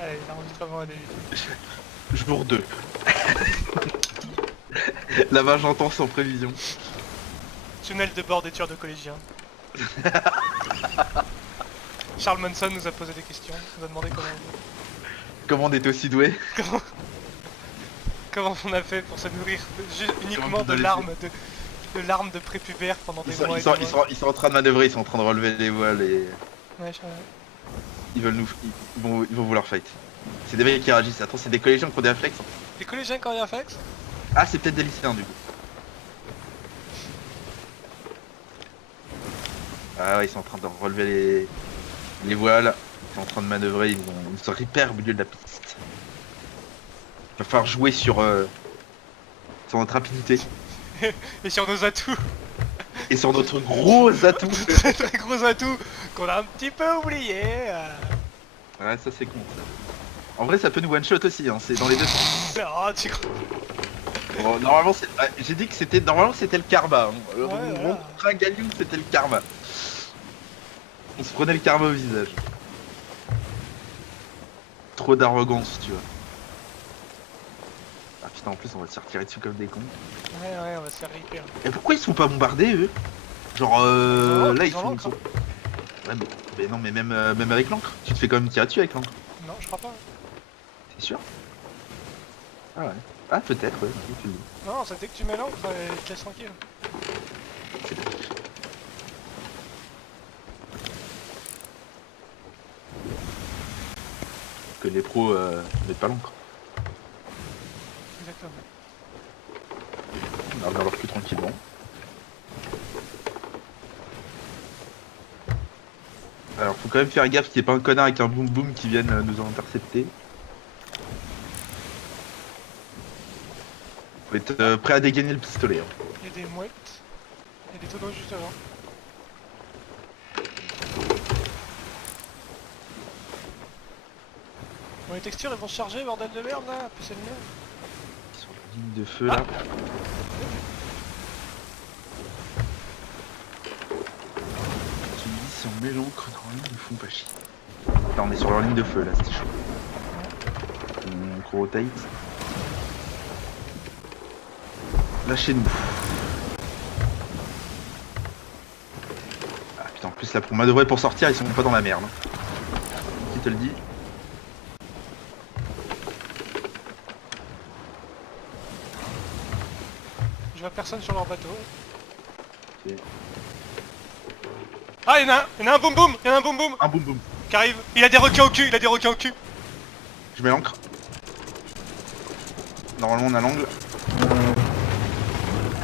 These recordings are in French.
Allez, l'enregistrement a débuté. Jour 2. Là-bas, j'entends sans prévision. Tunnel de bord des tueurs de collégiens. Charles Manson nous a posé des questions, nous a demandé Comment on était aussi doué? comment on a fait pour se nourrir uniquement de larmes de larmes de prépubères pendant des mois et des mois. Ils sont en train de manœuvrer, ils sont en train de relever les voiles et Ouais, ils veulent nous, ils vont vouloir fight. C'est des mecs qui réagissent. Attends, c'est des collégiens qui ont des réflexes. Des collégiens quand il y a fax. Ah, c'est peut-être des lycéens du coup. Ah ouais, ils sont en train de relever les voiles. Ils sont en train de manœuvrer, ils sont hyper au milieu de la piste. Il va falloir jouer sur notre rapidité. Et sur nos atouts. Et sur notre gros atout. Très très gros atouts qu'on a un petit peu oublié. Ouais, ça c'est con ça. En vrai, ça peut nous one-shot aussi, hein. C'est dans les deux sens. Oh, tu crois. Bon, normalement, j'ai dit que c'était le karma. Hein. Ouais, voilà. Contre un Gallium, c'était le karma. On se prenait le karma au visage. Trop d'arrogance, tu vois. Ah putain, en plus, on va se faire tirer dessus comme des cons. Ouais, on va se faire hyper. Et pourquoi ils se font pas bombarder, eux? Genre, là, ils font... Ouais, mais non, mais même avec l'encre. Tu te fais quand même tirer dessus avec l'encre. Non, je crois pas. T'es sûr? Ah ouais. Ah, peut-être, ouais. Tu le dis. Non, c'est dès que tu mets l'encre, il te laisse tranquille. Que les pros mettent pas l'encre. Exactement. On va leur plus tranquillement. Alors faut quand même faire gaffe qu'il n'y ait pas un connard avec un boom boom qui vienne nous intercepter. Faut être prêt à dégainer le pistolet. Hein. Il y a des mouettes. Il y a des tonneaux juste devant. Bon, les textures elles vont se charger, bordel de merde là, c'est le mien. Sur la ligne de feu là. Tu me dis si on met l'encre normalement ils font pas chier. Là on est sur leur ligne de feu là, c'était chaud. On rotate. Là chez nous. Ah putain en plus là pour manœuvrer pour sortir ils sont pas dans la merde. Qui te le dit? Je vois personne sur leur bateau. Ok. Ah, il y en a un boum boum, Un boom boom. qui arrive. Il a des requins au cul, Je mets l'encre. Normalement on a l'angle.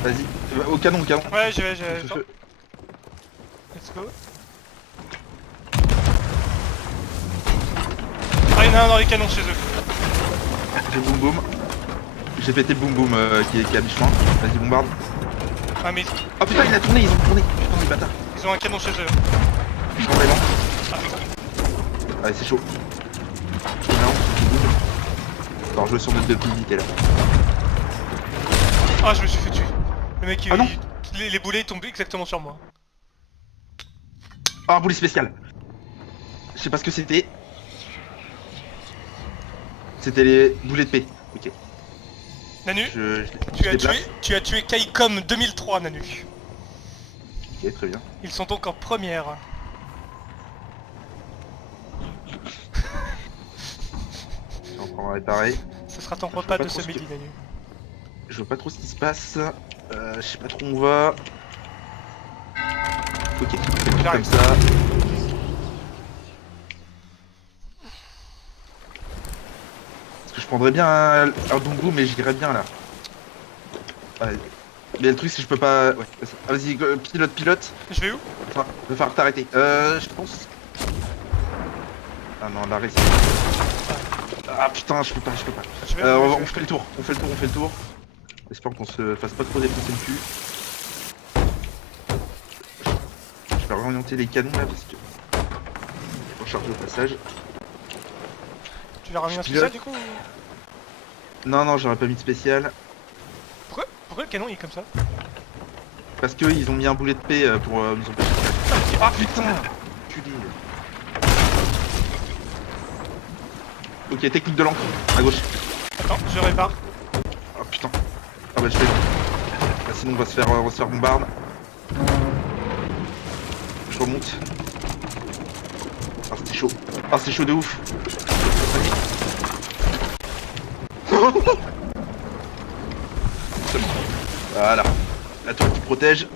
Vas-y, au canon, au canon. Ouais, je vais. Feu. Let's go. Ah, il y en a un dans les canons chez eux. J'ai boom boom. J'ai pété le boom boom qui est à mi-chemin. Vas-y, bombarde. Ah, mais Oh putain, il a tourné, ils ont tourné. Putain, les bâtards. ils ont un canon chez eux. Je prends l'élan. Ah, Allez, c'est chaud. Je mets l'encre, boom boom. On va rejouer sur notre duplicité là. ah, je me suis fait tuer. Le mec, Ah non. les boulets tombent exactement sur moi. Oh, un boulet spécial. Je sais pas ce que c'était. C'était les boulets de paix. Ok. Nanu, Je déplace. tu as tué Kaikom 2003, Nanu. Ok, très bien. Ils sont donc en première. Je suis en train de réparer. Ce sera ton Je vois repas pas de trop ce ce que- midi, Nanu. Je vois pas trop ce qui se passe. Je sais pas trop où on va. Ok, comme J'arrive. ça. Parce que je prendrais bien un boom boom mais j'irais bien là. Ouais. Mais le truc c'est que je peux pas. Ouais, c'est ça. Ah, vas-y, pilote. Je vais où? Enfin, va falloir t'arrêter. Je pense. Ah non, l'arrêt c'est. Ah putain, je peux pas. Je vais où, On fait le tour. J'espère qu'on se fasse pas trop défoncer le cul. Je vais réorienter les canons là parce que. Pour charger au passage. Tu vas ramener un Je spécial pilote. du coup? Non, j'aurais pas mis de spécial. Pourquoi le canon il est comme ça? Parce que ils ont mis un boulet de paix pour nous empêcher. Ah putain! Culé. Ok, technique de l'encre, à gauche. Attends, je répare. Oh putain. Ah bah je fais. Ah, sinon on va se faire bombarde. Je remonte. Ah c'était chaud. Ah c'est chaud de ouf. C'est bon. Voilà. La tour qui protège.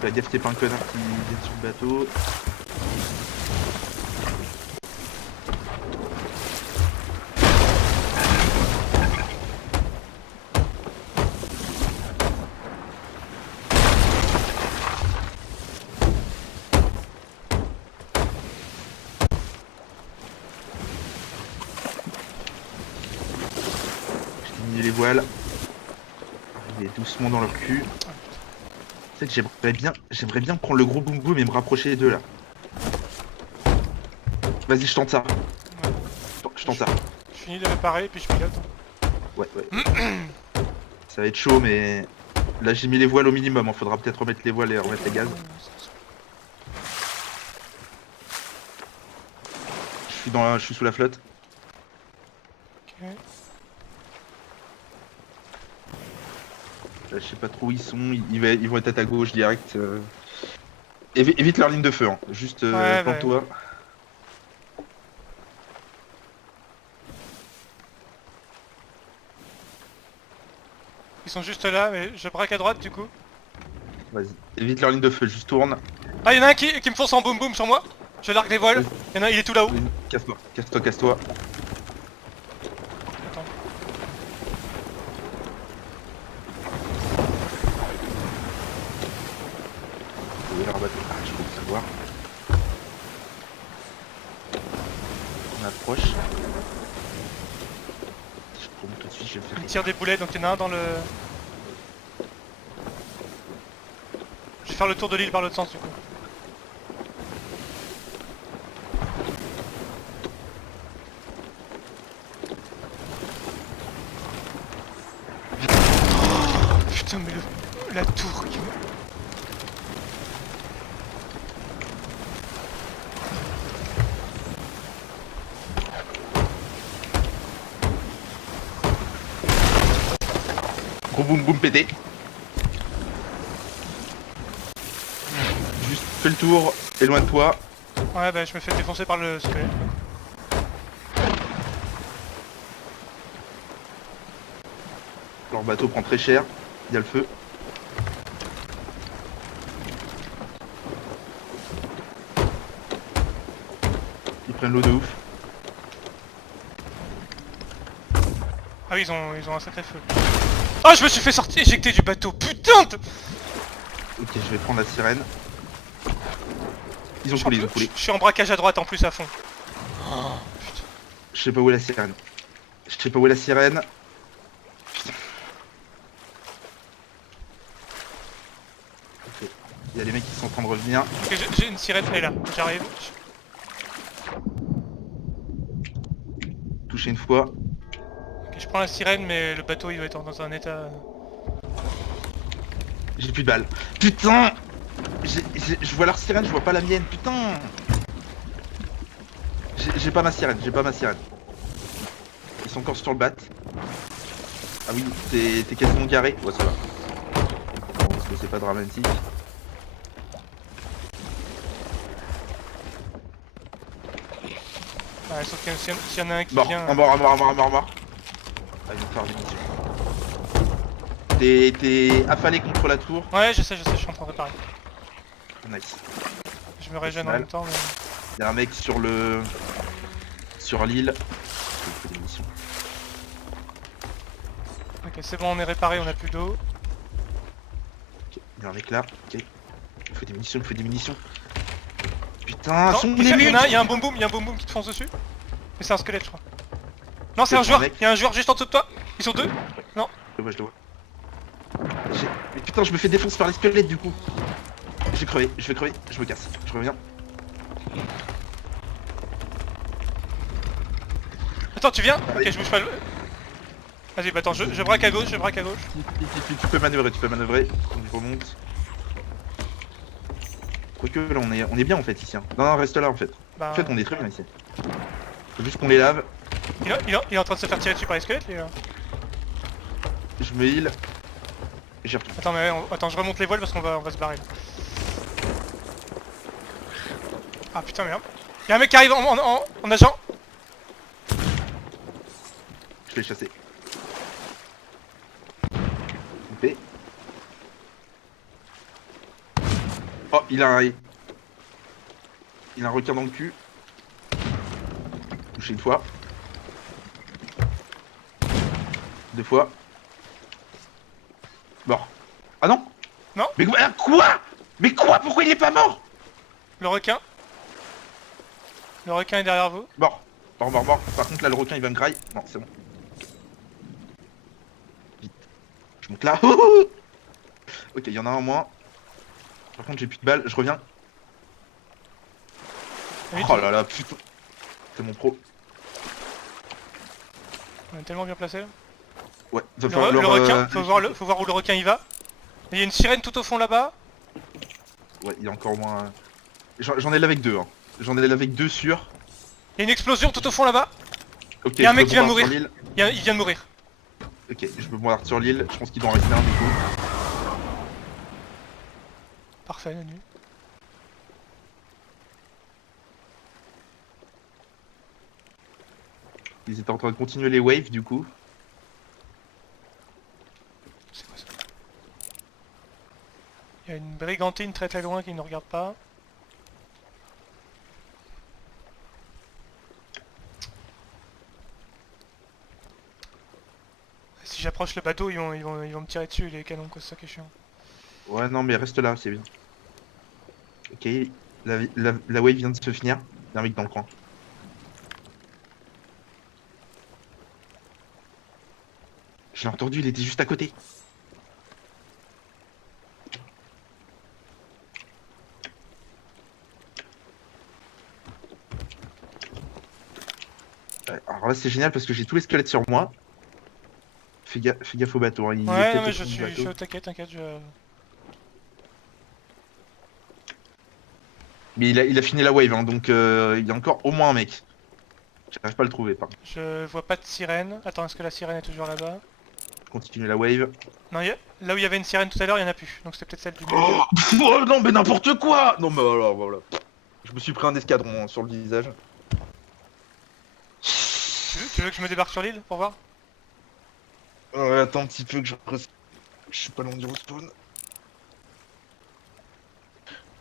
Fais gaffe t'es pas un connard qui vient sur le bateau. Les voiles. Arriver doucement dans leur cul. Tu sais que j'aimerais bien prendre le gros boom boom et me rapprocher les deux là. Vas-y, je tente ça. Je tente ça. Je finis de réparer et puis je pilote. Ouais. Ça va être chaud, mais là j'ai mis les voiles au minimum. Il faudra peut-être remettre les voiles et remettre les gaz. Je suis sous la flotte. Ok. Là, je sais pas trop où ils sont. Ils vont être à ta gauche direct. Évite leur ligne de feu. Hein. Juste plante-toi. Ils sont juste là, mais je braque à droite du coup. Vas-y. Évite leur ligne de feu. Juste tourne. Ah, y'en a un qui me fonce en boom boom sur moi. Je largue des voiles. Y'en a un, il est tout là-haut. Casse-toi. Casse-toi. Attends. Je peux le savoir. On approche. Je remonte tout de suite, je vais Il faire. tire des boulets, donc y'en a un dans le... Je vais faire le tour de l'île par l'autre sens du coup. Oh, putain mais la tour qui me... Gros boum boum pété. Juste fais le tour, éloigne-toi. Ouais bah je me fais défoncer par le squelette. Leur bateau prend très cher. Il y a le feu. Ils prennent l'eau de ouf. Ah oui ils ont un sacré feu. Oh je me suis fait sortir, éjecter du bateau, putain de... Ok, je vais prendre la sirène. Ils ont coulé. Je suis en braquage à droite en plus à fond. Oh, putain. Je sais pas où est la sirène. Putain. Ok. Il y a les mecs qui sont en train de revenir. Ok j'ai une sirène, elle est là, j'arrive. Touché une fois. Ok je prends la sirène mais le bateau il doit être dans un état... J'ai plus de balles. Putain. Je vois leur sirène, je vois pas la mienne. Putain. J'ai pas ma sirène. Ils sont encore sur le bat. Ah oui, t'es quasiment garé. Ouais, ça va. Parce que c'est pas dramatique. Ouais sauf que s'il y en a un qui Mort, vient... mort. Ah, ils vont faire des missions. T'es affalé contre la tour. Ouais je sais, je suis en train de réparer. Nice. Je me régène en même temps mais... Il y a un mec sur l'île. Il fait des missions. Ok c'est bon on est réparé, on a plus d'eau. Ok, il y a un mec là. Ok. Il fait des munitions. Putain, Non, son il y a un boom boom qui te fonce dessus. Mais c'est un squelette je crois. Non c'est un joueur, il y a un joueur juste en dessous de toi. Ils sont deux. Non. Je le vois. Mais putain, je me fais défoncer par les squelettes du coup. Je vais crever, je me casse. Je reviens. Attends tu viens. Ok je bouge pas. Vas-y bah attends, je braque à gauche, Tu peux manœuvrer. On remonte. Quoique là on est bien en fait ici. Hein. Non, reste là en fait. Bah, En fait, on est très bien ici. Faut juste qu'on les lave. il est en train de se faire tirer dessus par les squelettes, lui, là. Je me heal. Et j'y retourne. Attends, mais attends, je remonte les voiles parce on va se barrer là. Ah putain, merde. Y'a un mec qui arrive en nageant. Je l'ai chassé. Coupé. Oh, il a un... Il a un requin dans le cul. Touché une fois. 2 fois. Mort. Ah non. Non. Mais quoi? Mais quoi? Pourquoi il est pas mort? Le requin. Le requin est derrière vous. Mort. Mort, mort, mort. Par contre, là, le requin, il va me grailler. Non, c'est bon. Vite. Je monte là. Ok, il y en a un en moins. Par contre, j'ai plus de balles. Je reviens. Vite. Oh là là, putain. C'est mon pro. On est tellement bien placé là. Ouais, va Le, falloir le leur, requin, faut voir où le requin il va. Il y a une sirène tout au fond là-bas. Ouais, il y a encore moins. J'en ai là avec 2. Hein. J'en ai là avec 2 sûrs. Il y a une explosion tout au fond là-bas. Ok, Il y a un je mec me qui vient de bombarde mourir. sur l'île. Il vient de mourir. Ok, je me bombarde sur l'île. Je pense qu'il doit en rester un du coup. Parfait, la nuit. Ils étaient en train de continuer les waves du coup. C'est quoi ça? Il y a une brigantine très très loin qui ne regarde pas. Si j'approche le bateau, ils vont me tirer dessus les canons, quoi, c'est ça qui est chiant. Ouais, non, mais reste là, c'est bien. Ok, la wave vient de se finir. Il y a un mec dans le coin. Je l'ai entendu, il était juste à côté. Alors là, c'est génial parce que j'ai tous les squelettes sur moi. Fais gaffe au bateau. Hein. Il est Ouais, peut-être non, mais au je fond du suis bateau. au taquet, t'inquiète, Mais il a fini la wave, hein, donc il y a encore au moins un mec. J'arrive pas à le trouver, par contre. je vois pas de sirène. Attends, est-ce que la sirène est toujours là-bas? Continue la wave. Non, là où il y avait une sirène tout à l'heure, il y en a plus. Donc c'était peut-être celle du milieu. Oh, oh non, mais n'importe quoi! Non, mais alors, voilà. Je me suis pris un escadron hein, sur le visage. Tu veux que je me débarque sur l'île pour voir? Attends un petit peu que je suis pas loin du respawn.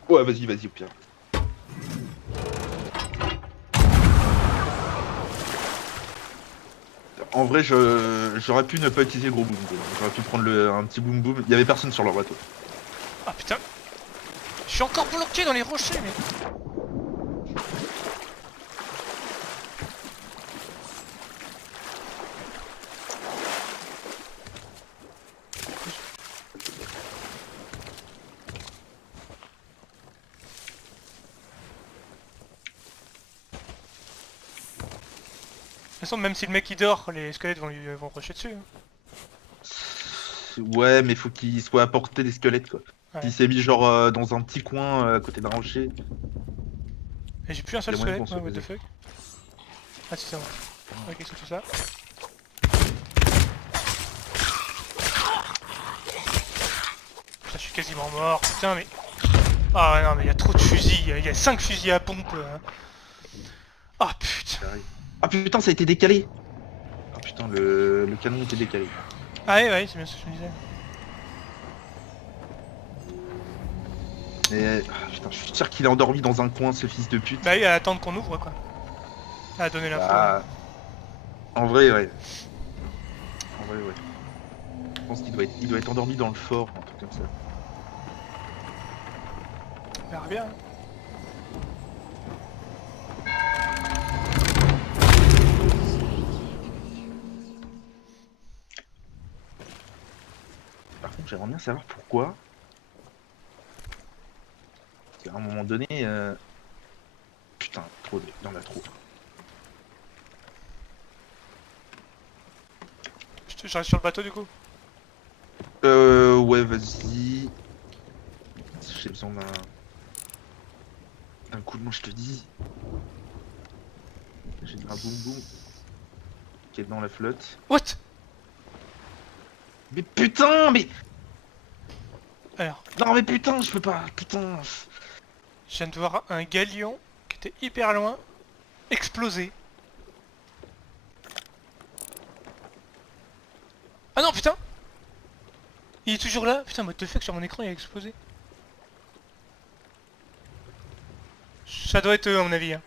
Ouais, vas-y, vas-y, au pire. En vrai, j'aurais pu ne pas utiliser le gros boom boom. J'aurais pu prendre un petit boom boom. Il y avait personne sur leur bateau. Ah putain! Je suis encore bloqué dans les rochers, mais. De toute façon, même si le mec il dort, les squelettes vont rusher dessus. Ouais, mais faut qu'il soit à portée des squelettes, quoi. Ouais. S'il s'est mis genre dans un petit coin à côté d'un rocher. Et j'ai plus un seul Il y a moyen squelette, qu'on moi, se what the faisait. fuck? Ah si, c'est bon. Ok, c'est tout ça. Putain, je suis quasiment mort, putain, mais. Ah non, mais il y a trop de fusils, il y a 5 fusils à pompe. Ah putain. Ah putain, ça a été décalé! Ah putain, le canon était décalé. Ah ouais, c'est bien ce que je me disais. Mais putain, je suis sûr qu'il est endormi dans un coin, ce fils de pute. Bah oui, à attendre qu'on ouvre quoi. À donner l'info. Ah, en vrai, ouais. En vrai, ouais. Je pense il doit être endormi dans le fort, un truc comme ça. On verra bien. Par contre, j'aimerais bien savoir pourquoi. Parce qu'à un moment donné. Putain, trop de. Il y en a trop. Je reste sur le bateau du coup. Ouais, vas-y. J'ai besoin d'un. Un coup de main, je te dis. J'ai un boum boum qui est dans la flotte. What? Mais putain, mais. Alors, Non, mais putain, je peux pas. Putain. je viens de voir un galion qui était hyper loin exploser. Ah non, putain! Il est toujours là? Putain, what the fuck, sur mon écran il a explosé. Ça doit être eux à mon avis. Hein.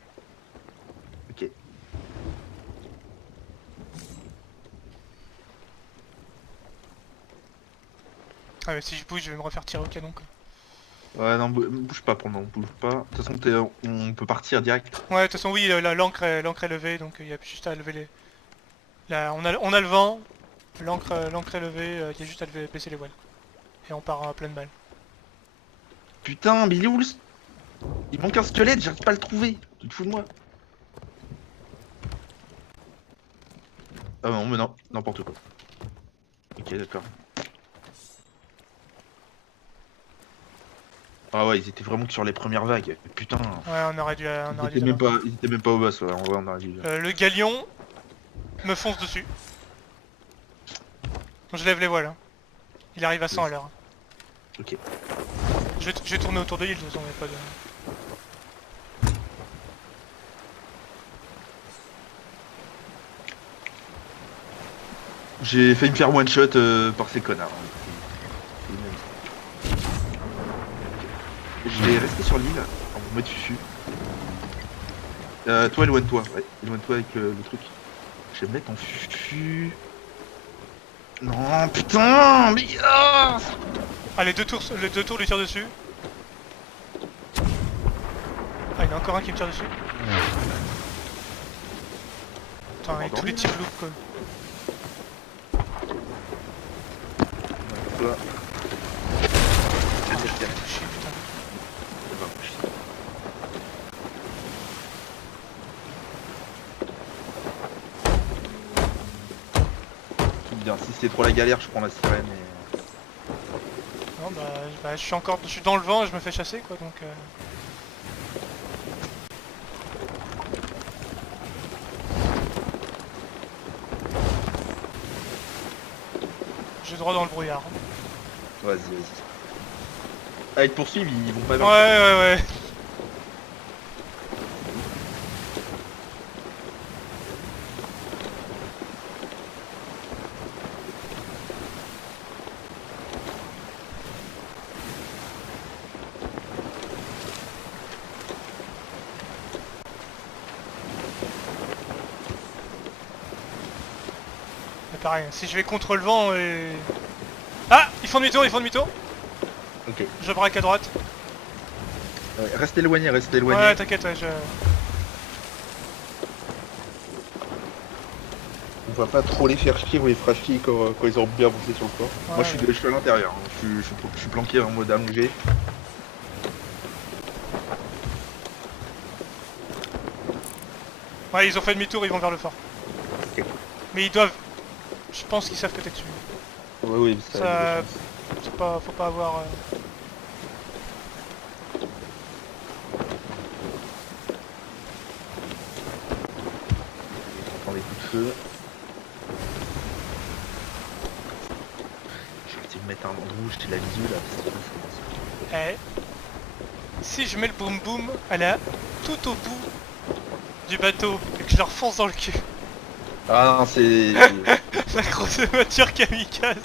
Ok. Ah mais si je bouge, je vais me refaire tirer au canon quoi. Ouais, non, bouge pas pour le moment, bouge pas. De toute façon, on peut partir direct. Ouais, de toute façon, oui, l'encre est levée, donc il y a juste à lever les. Là, on a le vent, l'encre est levée, il y a juste à baisser les voiles. Et on part à pleine balle. Putain, mais il est où le... Il manque un squelette, j'arrive pas à le trouver. Tu te fous de moi? Ah non, mais non, n'importe quoi. Ok, d'accord. Ah ouais, ils étaient vraiment que sur les premières vagues. Putain. Ouais, on aurait dû Ils étaient l'avoir. même pas au boss, ouais. En vrai, on aurait dû. Le galion me fonce dessus. Je lève les voiles. Hein. Il arrive à 100 à l'heure. Ok. Je vais tourner autour de l'île, de toute façon, il n'y a pas de... J'ai failli me faire one shot par ces connards. Je vais rester sur l'île, en me mettre dessus. Toi, éloigne-toi. Ouais, éloigne-toi avec le truc. Je vais me mettre en fufu. Non, putain, mais ah Ah, les deux tours lui tirent dessus. Ah, il y en a encore un qui me tire dessus. Putain, avec tous les tirs loups quoi. Toi. Ah, je t'ai touché, putain. Bien, si c'est trop la galère, je prends la sirène et... Non, je suis dans le vent et je me fais chasser quoi, donc... J'ai droit dans le brouillard. Vas-y, vas-y. Ah, ils te poursuivent, ils vont pas vers Ouais. Mais pareil, si je vais contre le vent et... Ah, ils font demi-tour. Ok. Je braque à droite. Ouais, reste éloigné, reste éloigné. Ouais, t'inquiète, ouais, On va pas trop les faire chier ou les fera chier quand ils auront bien bossé sur le corps. Ouais, Moi je suis à l'intérieur, hein. Je suis planqué en mode allongé. Ouais, ils ont fait demi-tour, ils vont vers le fort. Ok. Mais ils doivent... Je pense qu'ils savent que t'es dessus. Ouais, oui, Ça... Faut pas avoir... On entend des coups de feu. Je vais essayer de mettre un endroit où j'ai la visu là. Parce que sinon, Eh... Si je mets le boom boom à la... tout au bout du bateau et que je leur fonce dans le cul. Ah non, c'est... La grosse voiture kamikaze.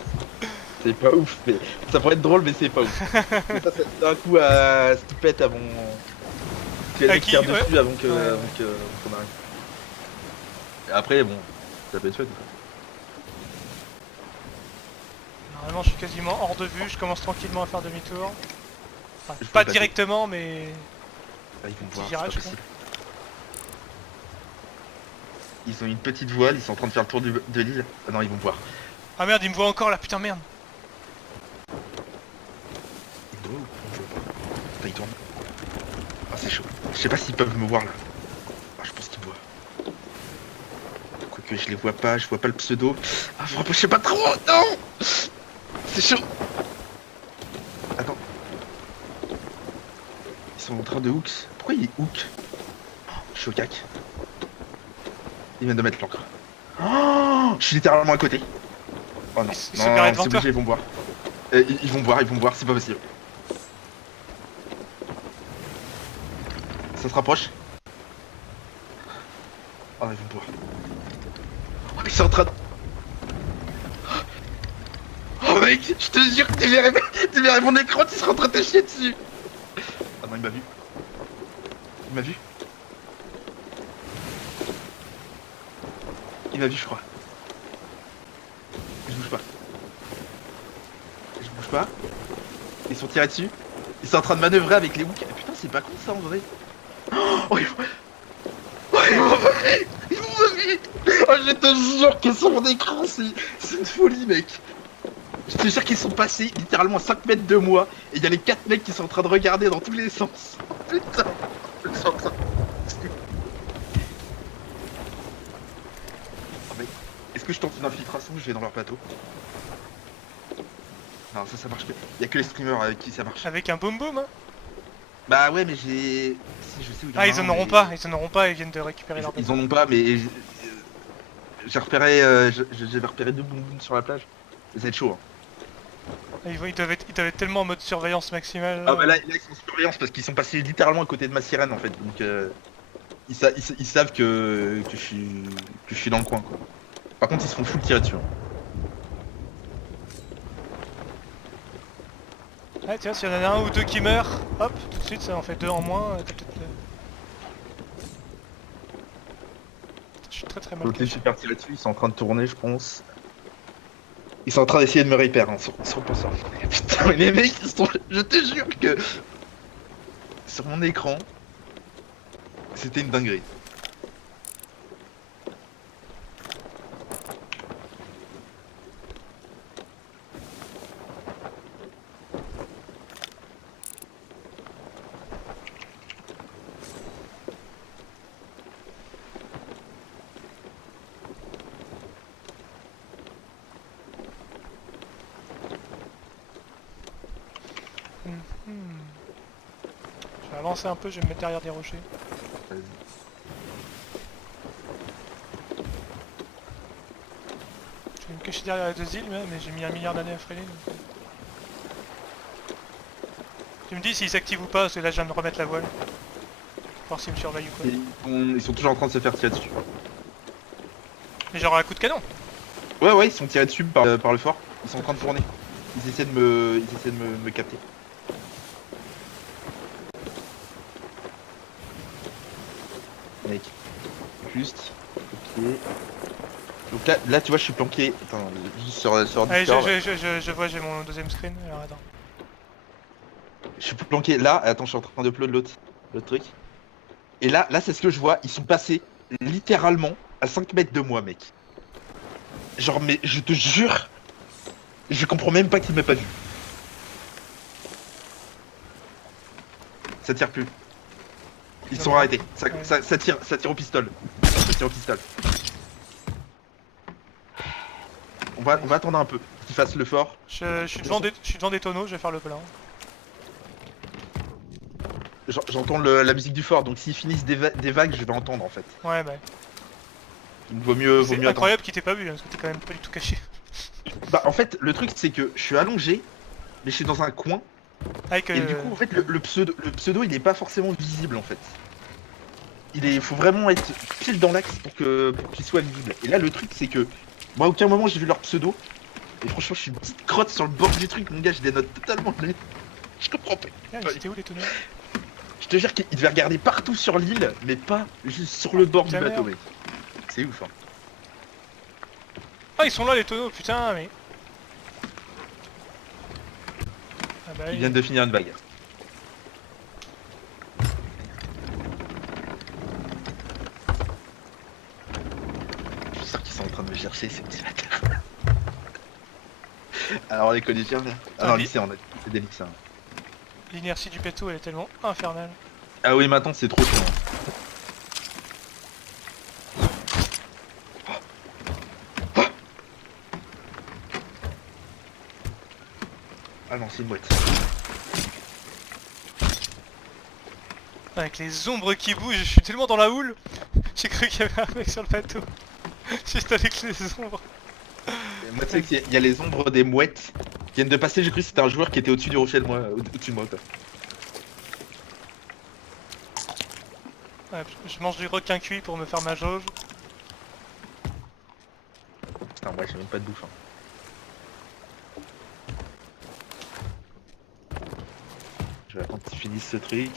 c'est pas ouf, mais... Ça pourrait être drôle, mais c'est pas ouf. Mais ça c'est un coup à... ce qui pète avant... qu'il y ait À des qui, tirs ouais. dessus avant que... Ouais, ouais. avant qu'on arrive. Et après, bon... Ça peut être chouette. Normalement, je suis quasiment hors de vue, je commence tranquillement à faire demi-tour. Enfin, Je pas peux passer. directement, mais... Ah, ils vont Petit voir, virage, c'est pas possible. Ils ont une petite voile, ils sont en train de faire le tour de l'île. Ah non, ils vont voir. Ah merde, il me voit encore là, putain merde. Ils doivent ou pas? Putain, ils tournent. Ah, c'est chaud. Je sais pas s'ils peuvent me voir là. Ah, je pense qu'ils me voient. Quoique je les vois pas, je vois pas le pseudo. Ah, vous rapprochez pas trop, non. C'est chaud. Attends. Ils sont en train de hooks. Pourquoi il est hook? Je suis au cac. Il vient de mettre l'encre. Oh, je suis littéralement à côté. Oh non, Ils se non, garent c'est devant toi. obligé, ils vont me voir. Ils vont me voir, c'est pas possible. Ça se rapproche. Oh, ils vont me voir. Oh, ils sont en train de... Oh mec, je te jure que tu verrais mon écran, tu seras en train de te chier dessus. Ah non, il m'a vu. Il m'a vu. Il m'a vu, je crois. Je bouge pas. Je bouge pas. Ils sont tirés dessus. Ils sont en train de manœuvrer avec les hooks. Putain, c'est pas con ça en vrai. Oh, ils vont... Oh, ils vont m'avoir. Ils vont m'avoir. Oh, je te jure que sur mon écran, c'est une folie, mec. Je te jure qu'ils sont passés littéralement à 5 mètres de moi. Et il y a les 4 mecs qui sont en train de regarder dans tous les sens. Oh, putain. Je suis en train... Oh, mec. Est-ce que je tente une infiltration ou je vais dans leur bateau? Non, ça marche que. Il y a que les streamers avec qui ça marche. Avec un boom boom, hein. Bah ouais, mais j'ai. Si, je sais où il y en Ah, a ils un, en auront mais- pas, ils en auront pas, ils viennent de récupérer leur Ils bateau. en ont pas, mais j'ai repéré, j'avais repéré 2 boum sur la plage. Ça va être chaud. Hein. Ils doivent être tellement en mode surveillance maximale. Ah bah là, ils sont en surveillance parce qu'ils sont passés littéralement à côté de ma sirène en fait. Donc ils savent que je suis dans le coin quoi. Par contre, ils se font full tirer dessus. Hein. Ah tiens, s'il y en a un ou deux qui meurent, hop, tout de suite ça en fait deux en moins, t'as peut-être... Je suis très mal Donc les caché. super tirés dessus, ils sont en train de tourner, je pense. Ils sont en train d'essayer de me repair, hein, 100%. Putain, mais les mecs, je te jure que sur mon écran, c'était une dinguerie. Je vais avancer un peu, je vais me mettre derrière des rochers. Vas-y. Je vais me cacher derrière les deux îles, mais j'ai mis 1 milliard d'années à freiner. Donc... Tu me dis s'ils s'activent ou pas, parce que là je viens de remettre la voile. Voir s'ils me surveillent ou quoi. Ils sont toujours en train de se faire tirer dessus. Mais genre un coup de canon. Ouais, ils sont tirés dessus par le fort. Ils sont en train de tourner. Ils essaient de me capter. Mec. Juste. Ok. Donc là, tu vois, je suis planqué. Attends, juste sur Allez, Discord. je vois, j'ai mon deuxième screen. Alors attends. Je suis planqué là. Attends, je suis en train d'upload l'autre truc. Et là, c'est ce que je vois. Ils sont passés littéralement à 5 mètres de moi, mec. Genre, mais je te jure, je comprends même pas qu'il m'ait pas vu. Ça tire plus. Ils sont arrêtés. Ça tire au pistolet. Ça tire au pistolet. On va attendre un peu qu'ils fassent le fort. Je suis devant des tonneaux, je vais faire le plein. J'entends la musique du fort, donc s'ils finissent des vagues, je vais entendre en fait. Ouais, bah. Donc vaut mieux C'est attendre. incroyable qu'il t'ait pas vu, hein, parce que t'es quand même pas du tout caché. Bah en fait, le truc c'est que je suis allongé, mais je suis dans un coin. Avec, Et du coup, en fait, le pseudo, il est pas forcément visible en fait. Faut vraiment être pile dans l'axe pour qu'il soit visible. Et là, le truc, c'est que moi, à aucun moment j'ai vu leur pseudo. Et franchement, je suis une petite crotte sur le bord du truc, mon gars, je dénote totalement. Je comprends pas. C'était où les tonneaux? Je te jure qu'il devait regarder partout sur l'île, mais pas juste sur le bord du putain, bateau, merde. mec. C'est ouf, hein. Ah, ils sont là les tonneaux, putain, mais. Ah bah, Ils viennent de finir une vague. Je suis sûr qu'ils sont en train de me chercher, ces petits bâtards. Alors, les collégiens, là. Ah non, Ah, lycée, c'est des lycéens. L'inertie du bateau, elle est tellement infernale. Ah oui, maintenant, c'est trop chiant. Ah non, c'est une boîte. Ah, Avec les ombres qui bougent, je suis tellement dans la houle. J'ai cru qu'il y avait un mec sur le bateau. Juste avec les ombres. Et moi, tu sais qu'il y a les ombres des mouettes qui viennent de passer. J'ai cru que c'était un joueur qui était au-dessus du rocher de moi, au-dessus de moi. Quoi. Ouais, je mange du requin cuit pour me faire ma jauge. Putain, moi j'ai même pas de bouffe. Hein. Je vais attendre qu'ils finissent ce truc.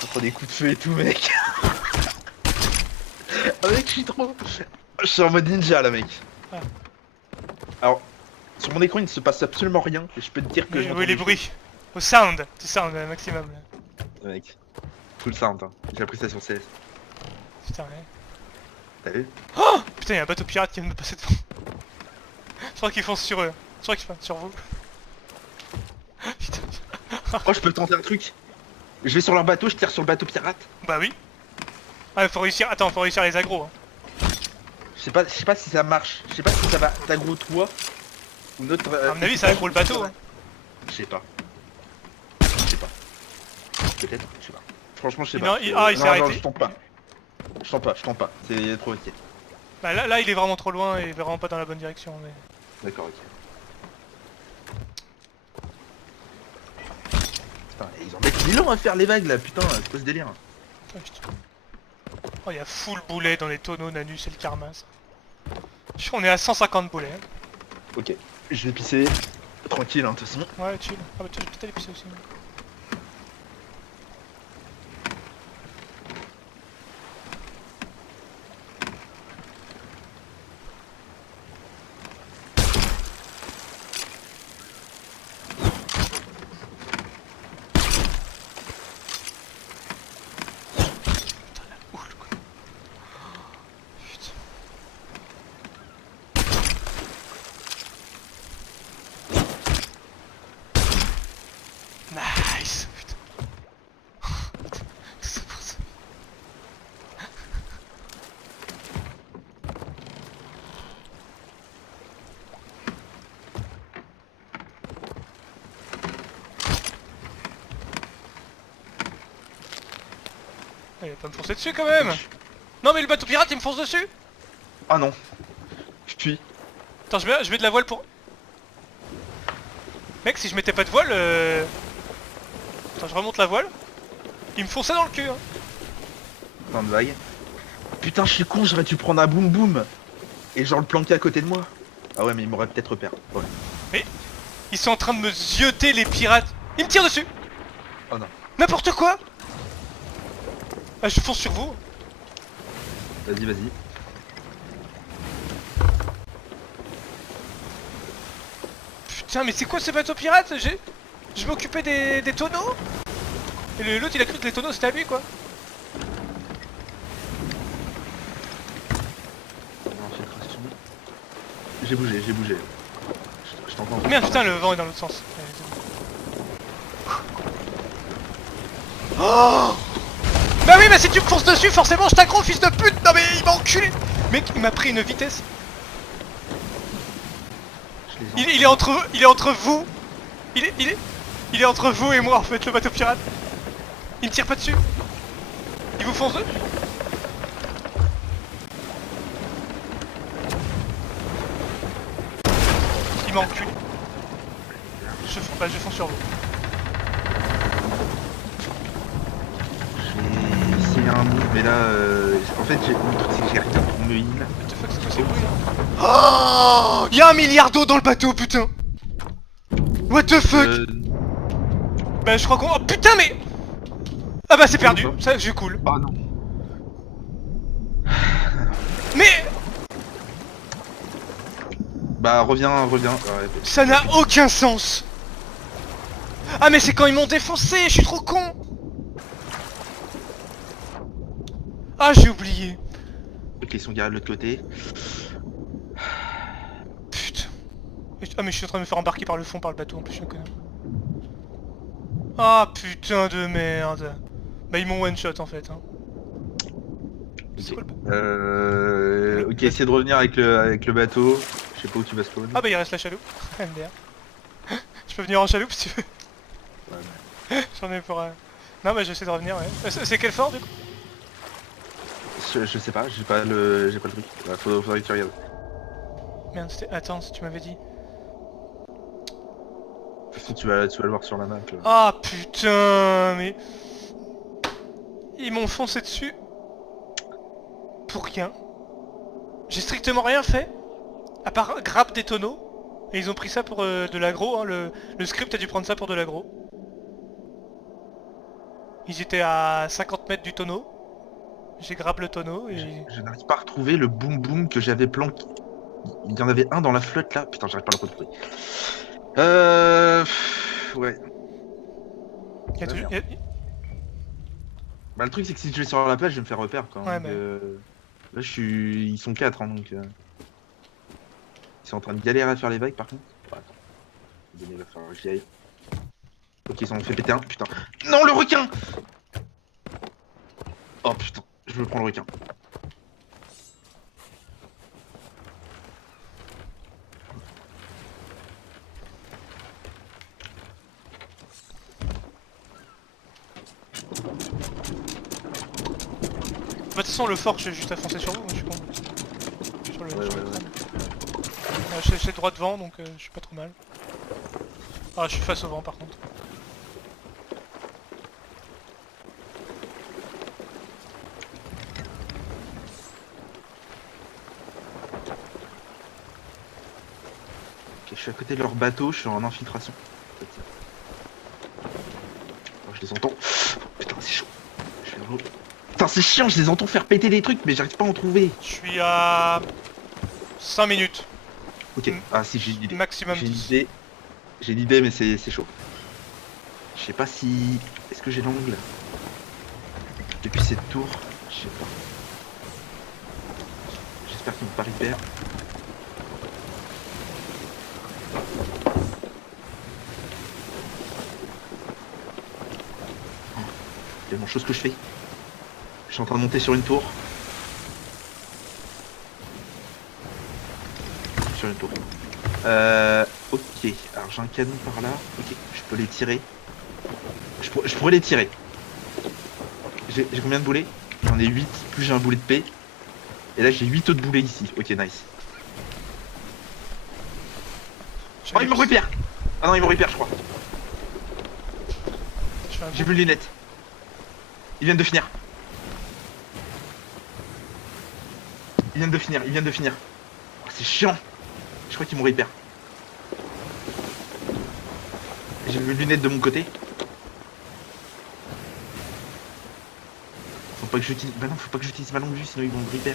Je prends des coups de feu et tout, mec. Ah, mec, je suis trop. Je suis en mode ninja là, mec. Ah. Alors, sur mon écran, il ne se passe absolument rien. Et je peux te dire que j'entends Oui, les des bruits. Au sound, du sound maximum. Là. choses, mec. Full sound, hein. J'ai appris ça sur CS. Putain, ouais. T'as vu? Oh putain, y'a un bateau pirate qui vient de me passer devant. Je crois qu'ils foncent sur eux. Je crois qu'ils foncent sur vous. Putain. Oh, je peux tenter un truc. Je vais sur leur bateau, je tire sur le bateau pirate. Bah oui. Ah, faut réussir. Attends, faut réussir les agros. Hein. Je sais pas si ça marche. Je sais pas si ça va t'aggro toi ou notre. À mon avis, ça aggro le bateau. Hein. Je sais pas. Je sais pas. Peut-être. Je sais pas. Franchement, je sais Non, pas. il s'est non, arrêté. je tente pas. Je tente pas. C'est trop risqué. Bah là, il est vraiment trop loin et vraiment pas dans la bonne direction. Mais... D'accord, ok. Putain, ils ont mis long à faire les vagues là, putain, c'est quoi ce délire? Ah, putain. Oh, y'a full boulet dans les tonneaux, Nanus et le karma. Ça. Je crois qu'on est à 150 boulets. Hein. Ok. Je vais pisser. Tranquille, hein, de toute façon. Ouais, chill. Ah bah, tu vas peut-être aller pisser aussi. Nice. Putain. C'est pour ça. Ah, il va pas me foncer dessus quand même. Non mais le bateau pirate il me fonce dessus. Ah non. Je suis. Attends, je mets de la voile pour... Mec, si je mettais pas de voile... Attends, je remonte la voile. Il me fonçait dans le cul. Hein. Fin de vague. Putain, je suis con, j'aurais dû prendre un boum boum et genre le planquer à côté de moi. Ah ouais, mais il m'aurait peut-être repère. Ouais. Mais ils sont en train de me zioter les pirates. Ils me tirent dessus. Oh non. N'importe quoi. Ah, je fonce sur vous. Vas-y, vas-y. Putain, mais c'est quoi ce bateau pirate? Je m'occupais des tonneaux. Et l'autre il a cru que les tonneaux c'était à lui quoi. J'ai bougé, j'ai bougé. Je t'entends. Merde, putain, le vent est dans l'autre sens. Oh bah oui, mais si tu me fonces dessus, forcément je t'aggro, fils de pute. Non mais il m'a enculé. Mec, il m'a pris une vitesse. Il est entre vous. Il est entre vous et moi en fait, le bateau pirate. Il me tire pas dessus. Il vous fonce dessus. Il m'a enculé. Bah, je fonce sur vous. J'ai essayé un move, mais là, en fait, le truc c'est que j'ai rien pour me heal. What the fuck, c'est quoi ces bruits là? Oh, y'a un milliard d'eau dans le bateau, putain. What the fuck. Bah je crois qu'on... Oh putain mais... Ah bah c'est perdu, ça je cool. Oh non. Mais... Bah reviens. Ouais, ça n'a aucun sens. Ah mais c'est quand ils m'ont défoncé, je suis trop con. Ah j'ai oublié. Ok, ils sont garés de l'autre côté. Putain. Ah mais je suis en train de me faire embarquer par le fond par le bateau en plus, je suis un connard. Ah putain de merde. Bah ils m'ont one shot en fait. Hein. C'est quoi le... Ok, essayez de revenir avec le bateau. Je sais pas où tu vas spawner. Ah bah il reste la chaloupe. MDR. Je peux venir en chaloupe si tu veux. Ouais, J'en ai pour... Non mais j'essaie de revenir, ouais. C'est quel fort du coup? je sais pas, j'ai pas le truc. Ouais, faudrait que tu regardes. Merde, c'était... Attends, si tu m'avais dit... De toute façon, tu vas le voir sur la map. Ah putain, mais... Ils m'ont foncé dessus. Pour rien. J'ai strictement rien fait. À part grappe des tonneaux. Et ils ont pris ça pour de l'aggro, hein. Le script a dû prendre ça pour de l'aggro. Ils étaient à 50 mètres du tonneau. J'ai grappe le tonneau et... Je n'arrive pas à retrouver le boom boom que j'avais planqué. Il y en avait un dans la flotte là. Putain, j'arrive pas à le retrouver. Ouais. Il y a Ah, toujours... merde. Bah, le truc, c'est que si je vais sur la plage, je vais me faire repère quand Ouais, même. mais... Là, ils sont 4, hein, donc. Ils sont en train de galérer à faire les vagues par contre. Oh, attends. Il va falloir que j'y aille. Ok, ils en ont fait péter un. Putain. Non, le requin! Oh putain, je me prends le requin. De toute façon, le fort, je vais juste à foncer sur vous, moi, je suis con. Sur le, Ouais, sur le ouais, crâne. J'ai droit devant, donc je suis pas trop mal. Ah, je suis face au vent, par contre. Ok, je suis à côté de leur bateau, je suis en infiltration. Oh, je les entends. Oh, putain, c'est chaud. Je suis là-haut. Putain, c'est chiant, je les entends faire péter des trucs, mais j'arrive pas à en trouver. Je suis à 5 minutes, Ok, ah si, j'ai une idée. maximum J'ai une 10. idée. J'ai une idée, mais c'est chaud. Je sais pas si... Est-ce que j'ai l'angle depuis cette tour? Je sais pas. J'espère qu'ils vont pas repair. Oh, tellement chose que je fais. Je suis en train de monter sur une tour. Sur une tour. Ok. Alors j'ai un canon par là. Ok, je peux les tirer. Je pourrais les tirer. J'ai combien de boulets? J'en ai 8, plus j'ai un boulet de paix. Et là j'ai 8 autres boulets ici. Ok, nice. Oh, ils me repèrent! Ah non, ils me repèrent, je crois. J'ai plus les lunettes. Ils viennent de finir. Ils viennent de finir. Oh, c'est chiant. Je crois qu'ils m'ont repère. J'ai mes lunettes de mon côté. Faut pas que j'utilise... Bah non, faut pas que j'utilise ma longue vue, sinon ils vont me repère.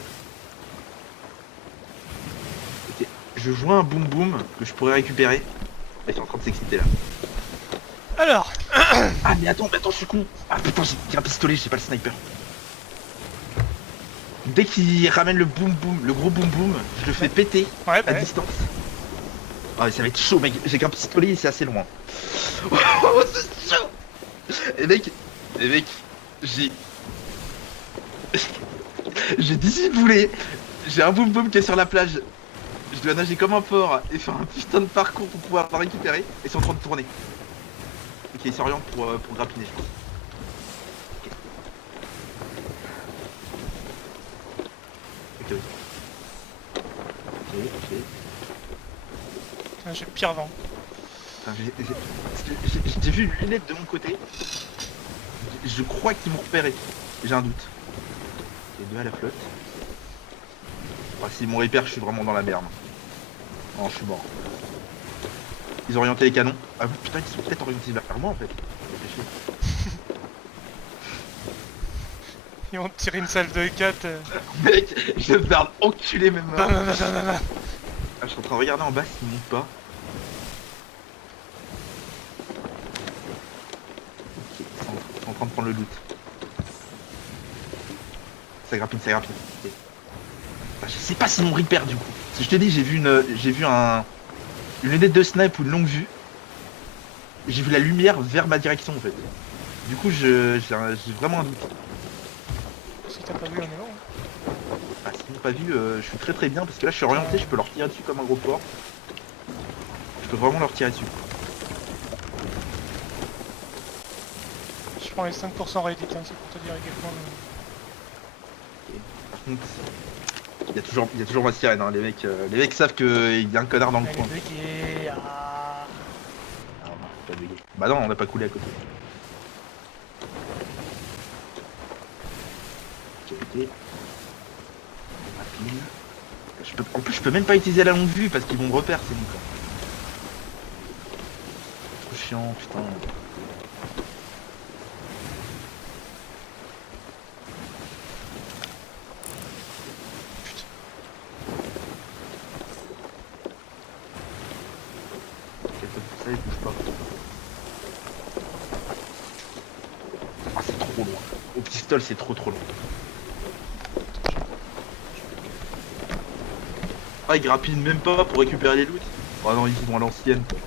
Ok, je vois un boom boom que je pourrais récupérer. Ils sont en train de s'exciter là. Alors, Ah mais attends, je suis con. Ah putain, j'ai un pistolet, j'ai pas le sniper. Dès qu'il ramène le boom boom, le gros boom boom, je le fais péter ouais, à bah, distance. Ah mais ça va être chaud mec, j'ai qu'un pistolet et c'est assez loin. Oh, c'est chaud. Et mec, j'ai... J'ai 18 boulets, j'ai un boom boom qui est sur la plage. Je dois nager comme un porc et faire un putain de parcours pour pouvoir le récupérer. Et ils sont en train de tourner. Ok, ils s'orientent pour grappiner, je pense. Ok. Ok. j'ai le pire vent. Enfin, j'ai vu une lunette de mon côté. Je crois qu'ils m'ont repéré. J'ai un doute. Les deux à la flotte. Enfin, s'ils m'ont repéré, je suis vraiment dans la merde. Non, je suis mort. Ils ont orienté les canons. Ah putain, ils sont peut-être orientés vers moi en fait. Ils vont tirer une salve de 4. Mec, je vais me faire enculer même. Non, non, non, non, non, non. Ah, je suis en train de regarder en bas s'ils montent pas. Ok, ils sont en train de prendre le loot. Ça grappine, ça grappine. Ok. Ah, je sais pas s'ils m'ont repère du coup. Parce que je te dis, j'ai vu une lunette de snipe ou une longue vue. J'ai vu la lumière vers ma direction en fait. Du coup, j'ai vraiment un doute. Si t'as pas vu, on est mort. Ah, sinon, m'ont pas vu, je suis très bien parce que là je suis orienté, je peux leur tirer dessus comme un gros porc. Je peux vraiment leur tirer dessus. Je prends les 5% Reddit, hein, c'est pour te dire à quel point... Par contre, il y a toujours ma sirène, hein. Les mecs savent qu'il y a un connard dans le Elle coin. est buggée, ah... Ah, non, pas bugué. Bah non, on n'a pas coulé à côté. Ok. Rapide. En plus, je peux même pas utiliser la longue vue parce qu'ils vont me repérer, c'est bon. Trop chiant, putain. Ça, il bouge pas. Ah, c'est trop loin. Au pistolet, c'est trop loin. Ah, ils grappinent même pas pour récupérer les loots. Oh non, ils vont à l'ancienne. Putain.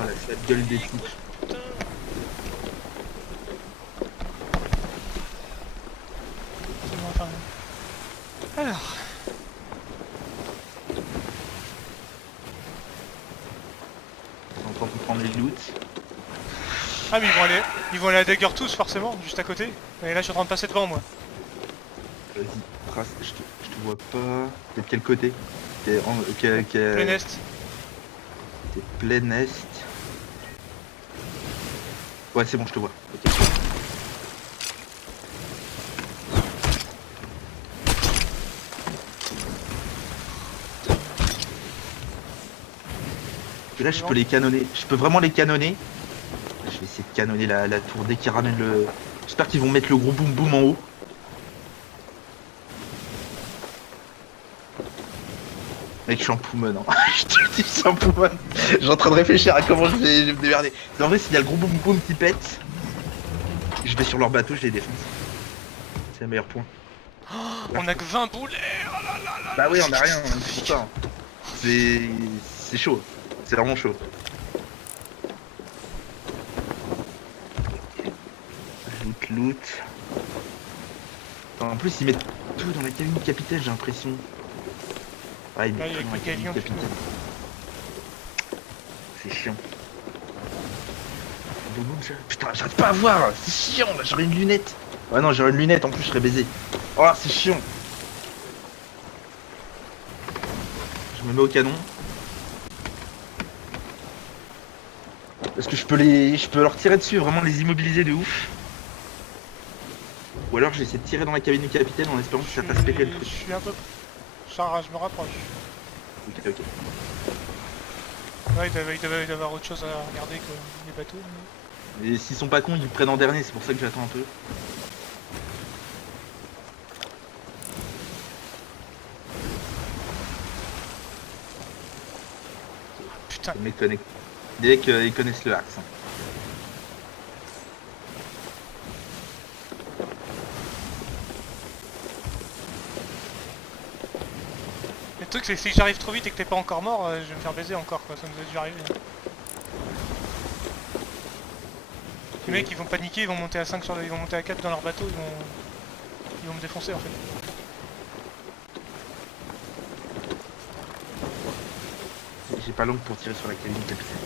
Ah, la gueule des types. C'est bon, enfin... Alors... Ils sont en train de prendre les loots. Ah mais ils vont aller à Dagger tous forcément, juste à côté. Et là je suis en train de passer devant moi. Vas-y, trace, je te vois pas. T'es de quel côté? T'es en... Plein est. T'es plein est. Ouais, c'est bon, je te vois. Ok. Et là, je peux les canonner. Je peux vraiment les canonner. Je vais essayer de canonner la tour dès qu'ils ramènent le... J'espère qu'ils vont mettre le gros boom boom en haut. Mec, je suis en poumon, hein. Je te dis, je suis en poumon. Je suis en train de réfléchir à comment je vais me démerder. En vrai, s'il y a le gros boom boom qui pète, je vais sur leur bateau, je les défonce. C'est le meilleur point. Oh, on a que 20 boulets. Oh là là là. Bah oui, on a rien, hein, c'est pour ça. Hein. C'est chaud. C'est vraiment chaud. Loot. Enfin, en plus, ils mettent tout dans la cabine capitaine, j'ai l'impression. Ouais, ils Là, mettent il y a tout dans la que cabine Galion qui capitaine. C'est chiant. Putain, j'arrive pas à voir. C'est chiant, là, j'aurais une lunette. Ouais, non, j'aurais une lunette, en plus, je serais baisé. Oh, c'est chiant. Je me mets au canon. Parce que je peux leur tirer dessus, vraiment les immobiliser de ouf. Ou alors j'essaie de tirer dans la cabine du capitaine en espérant que ça fasse péter le Je truc. suis un peu... je me rapproche. Ok. Ouais, il doit y avoir autre chose à regarder que les bateaux. Mais... Et s'ils sont pas cons, ils me prennent en dernier, c'est pour ça que j'attends un peu. Putain. Les mecs connaissent. Dès qu'ils connaissent le axe. Hein. Le truc c'est que si j'arrive trop vite et que t'es pas encore mort, je vais me faire baiser encore quoi, ça nous est déjà arrivé. Les mecs ils vont paniquer, ils vont monter à 5 sur ils vont monter à 4 dans leur bateau, ils vont me défoncer en fait. J'ai pas l'angle pour tirer sur la cabine capitaine.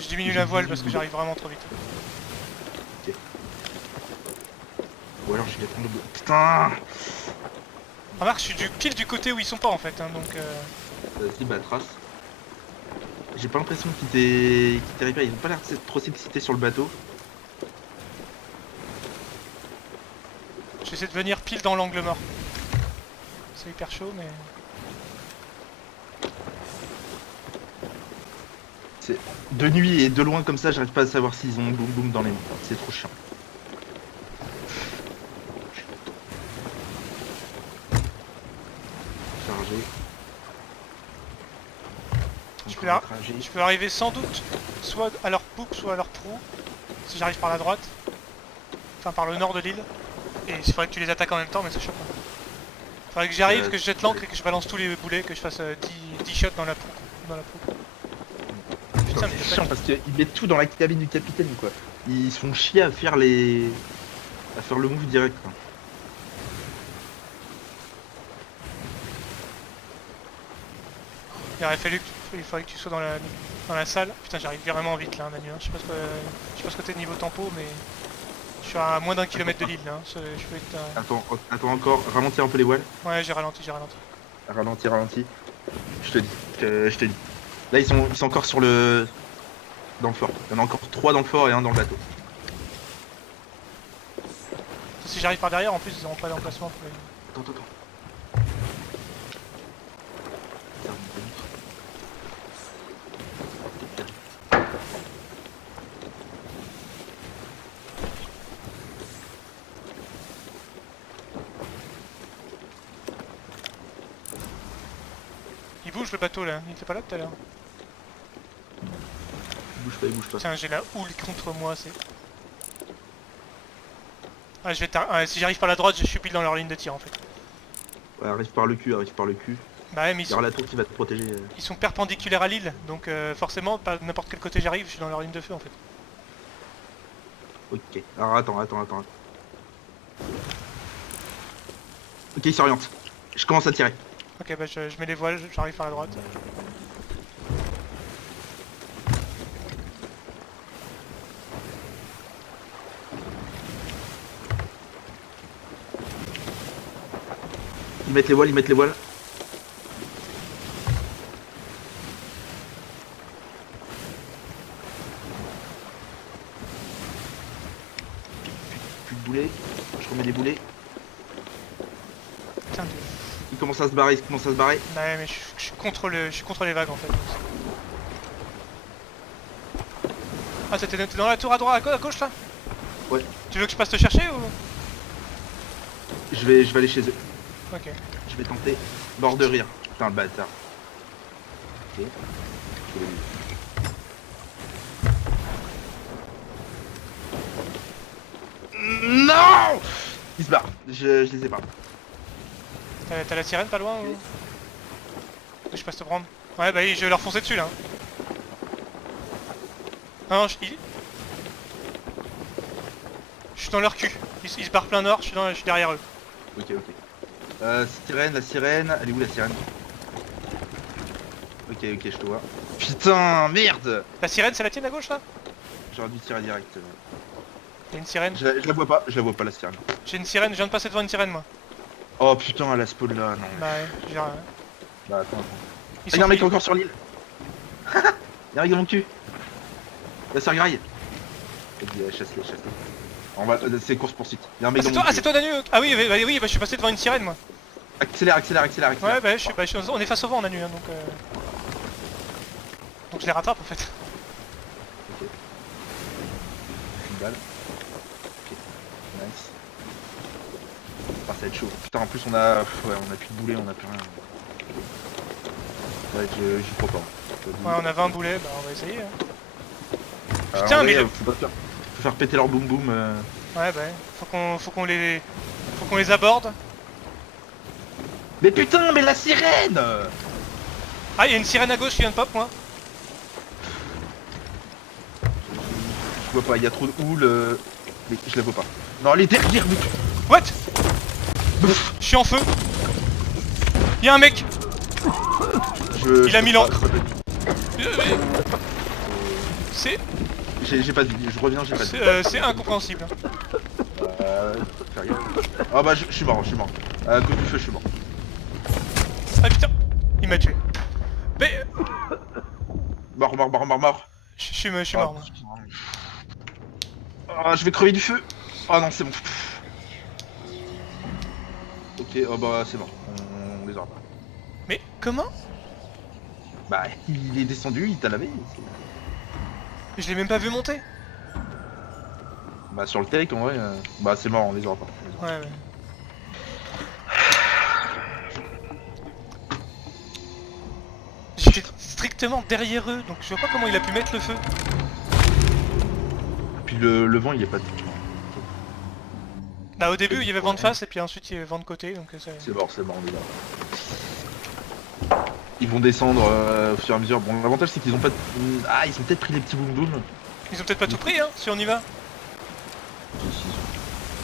Je diminue la voile parce que j'arrive vraiment trop vite. Ok. Ou alors je vais prendre le... Putain. Remarque, je suis pile du côté où ils sont pas en fait, hein, donc... Vas-y, bah trace. J'ai pas l'impression qu'ils t'arrivent pas, ils ont pas l'air trop s'exciter sur le bateau. J'essaie de venir pile dans l'angle mort. C'est hyper chaud mais... C'est de nuit et de loin comme ça, j'arrive pas à savoir s'ils ont boum boum dans les mains. C'est trop chiant. Chargé. Je peux arriver sans doute soit à leur poupe, soit à leur proue, si j'arrive par la droite. Enfin par le nord de l'île. Et il faudrait que tu les attaques en même temps, mais c'est chaud. Il faudrait que j'arrive, que je jette l'ancre et que je balance tous les boulets, que je fasse 10 shots dans la proue. putain, mais c'est chiant parce qu'ils mettent tout dans la cabine du capitaine quoi. Ils se font chier à faire les... à faire le move direct quoi. il aurait fallu il faudrait que tu sois dans la salle. Putain, j'arrive vraiment vite là, Manu. Hein. Je sais pas ce que t'es niveau tempo, mais je suis à moins d'1 kilomètre de l'île là. Hein. Je peux être. Attends encore, ralentis un peu les voiles. Ouais, j'ai ralenti. Ralentis. Je te dis, je te dis. Là ils sont encore sur le... dans le fort. Il y en a encore 3 dans le fort et 1 dans le bateau. Si j'arrive par derrière, en plus, ils auront pas d'emplacement pour les... Attends. Il bouge le bateau là, il était pas là tout à l'heure. Il bouge pas. Tiens, j'ai la houle contre moi, c'est... Ah, si j'arrive par la droite, je suis pile dans leur ligne de tir en fait. Ouais, arrive par le cul. Bah ouais, mais Il y aura la tour qui va te protéger. ils sont perpendiculaires à l'île, donc forcément, pas n'importe quel côté j'arrive, je suis dans leur ligne de feu en fait. Ok, alors attends. Ok, il s'oriente. Je commence à tirer. Ok, bah je mets les voiles, j'arrive par la droite. Ils mettent les voiles. Plus de boulets. Je remets des boulets. Putain de... Il commence à se barrer. Bah ouais, mais je suis contre les vagues en fait. Ah, t'es dans la tour à droite, à gauche là? Ouais. Tu veux que je passe te chercher ou... Je vais aller chez eux. Ok. Je vais tenter. Bord de rire. Putain, le bâtard. Ok. Non! Ils se barrent. Je les ai pas. T'as la sirène pas loin ou... Que je passe te prendre? Ouais, bah je vais leur foncer dessus là. Non, je suis dans leur cul. Ils se barrent plein nord, je suis derrière eux. Ok. La sirène. Elle est où la sirène? Ok, je te vois. Putain, merde! La sirène, c'est la tienne à gauche là? J'aurais dû tirer direct. Y'a une sirène? Je la vois pas la sirène. J'ai une sirène, je viens de passer devant une sirène moi. Oh putain, elle a spawn là, non. Bah ouais, j'ai rien. Bah attends. Ils Ah, y'a un mec free. encore sur l'île. Y'a un mec dans mon cul. La sœur graille. Chasse-le. On va, c'est course poursuite. Y'a un mec dans mon cul. Ah, c'est toi Danu? Ah oui, bah je suis passé devant une sirène moi. Accélère. Ouais, bah on est face au vent Danu, hein, donc je les rattrape en fait. Ok. Une balle. Ok. Nice. Ah, ça va être chaud. Putain, en plus on a... Ouais, on a plus de boulets, on a plus rien. Ouais, j'y crois pas. Ouais, on a 20 boulets, bah on va essayer. Hein. Putain, mais faut faire péter leur boum boum. Ouais, bah faut qu'on les aborde. Mais putain, mais la sirène! Ah, y'a une sirène à gauche qui vient de pop moi. Je vois pas, il y a trop de houle. Mais je la vois pas. Non, elle est derrière nous. What? Je suis en feu. Y'a un mec. Il a mis l'encre. C'est... J'ai pas de vie, je reviens, j'ai pas de vie. C'est incompréhensible. Fais rien. Ah bah je suis mort. À cause du feu, je suis mort. Ah putain, il m'a tué. Mais... Mort. Je suis mort. Moi. Ah, je vais crever du feu. Ah non, c'est bon. Ok, oh bah c'est bon. On les aura pas. Mais comment? Bah, il est descendu, il t'a lavé. Je l'ai même pas vu monter. Bah sur le take en vrai, bah c'est mort, on les aura pas. Ouais. J'étais strictement derrière eux, donc je vois pas comment il a pu mettre le feu. Puis le vent il est pas... Bah au début il y avait vent de face et puis ensuite il y avait vent de côté, donc C'est mort, on les aura. Ils vont descendre au fur et à mesure. Bon, l'avantage c'est qu'ils ont pas. Ah, ils ont peut-être pris les petits boom boom. Ils ont peut-être pas tout pris, hein, si on y va.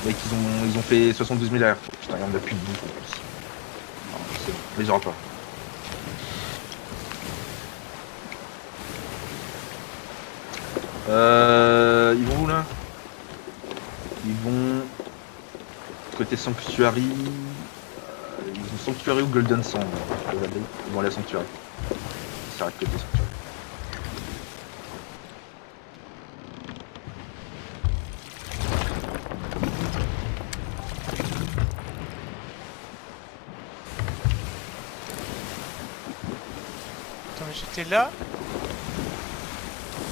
Mec, ils ont fait 72 000 AR. Putain, il y en a plus de bout. Non, c'est bon, mais ils aura pas. Ils vont où là? Ils vont côté Sanctuary. Ils ont Sanctuary ou Golden Sand. Ils vont aller à Sanctuary. Ils s'arrêtent côté Sanctuary. Attends, mais j'étais là.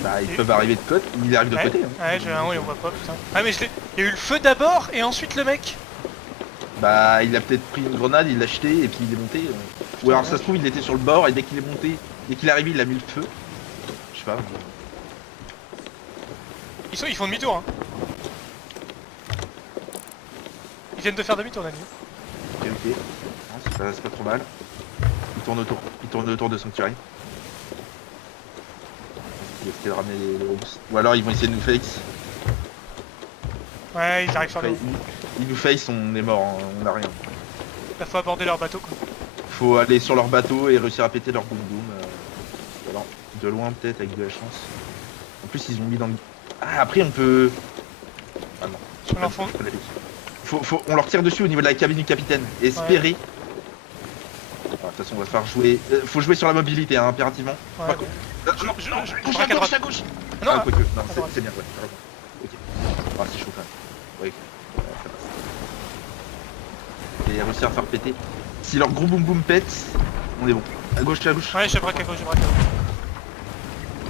Bah, ils peuvent arriver de côté. Ils arrivent de Ouais, côté. Hein. ouais, j'ai un oui, on voit pas, putain. Ah, mais je l'ai. Il y a eu le feu d'abord et ensuite le mec. Bah, il a peut-être pris une grenade, il l'a jeté et puis il est monté. Ou alors, ça se trouve, il était sur le bord et dès qu'il est monté, dès qu'il est arrivé, il a mis le feu. Je sais pas. Ils font demi-tour, hein. Ils viennent de faire demi-tour, Nani. Ok, ok. Non, c'est pas trop mal. Il tourne autour de Sanctuary. Il va essayer de ramener les robes. Ou alors, ils vont essayer de nous face. Ouais, ils arrivent sur le. Ils nous face, on est mort, hein, on a rien. Là, faut aborder leur bateau, quoi. Faut aller sur leur bateau et réussir à péter leur boom boom. Alors, de loin peut-être avec de la chance. En plus ils ont mis dans le... Ah après on peut... Ah non. Sur leur fond. On leur tire dessus au niveau de la cabine du capitaine. Espérer. Ouais. De toute façon on va faire jouer... faut jouer sur la mobilité hein, impérativement. Ouais, Couche à gauche. Non, Ah quoique, non droite. c'est bien ouais. Ok. Ah c'est chaud quand même. Ouais, ça passe. Et réussir à faire péter. Si leur gros boom boom pète, on est bon. À gauche. Ouais, je braque à gauche, je braque à gauche.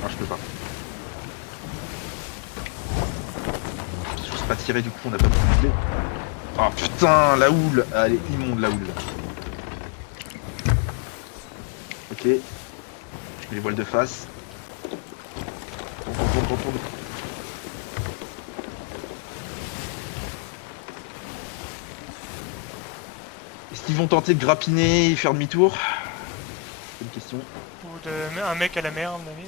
Ah, je peux pas. Je sais pas tirer du coup, on a pas pu bouger. Oh putain, la houle. Ah, elle est immonde la houle. Ok. Je mets les voiles de face. Tourne. Est-ce qu'ils vont tenter de grappiner et faire demi-tour? C'est une question. Ou de un mec à la mer, à mon avis.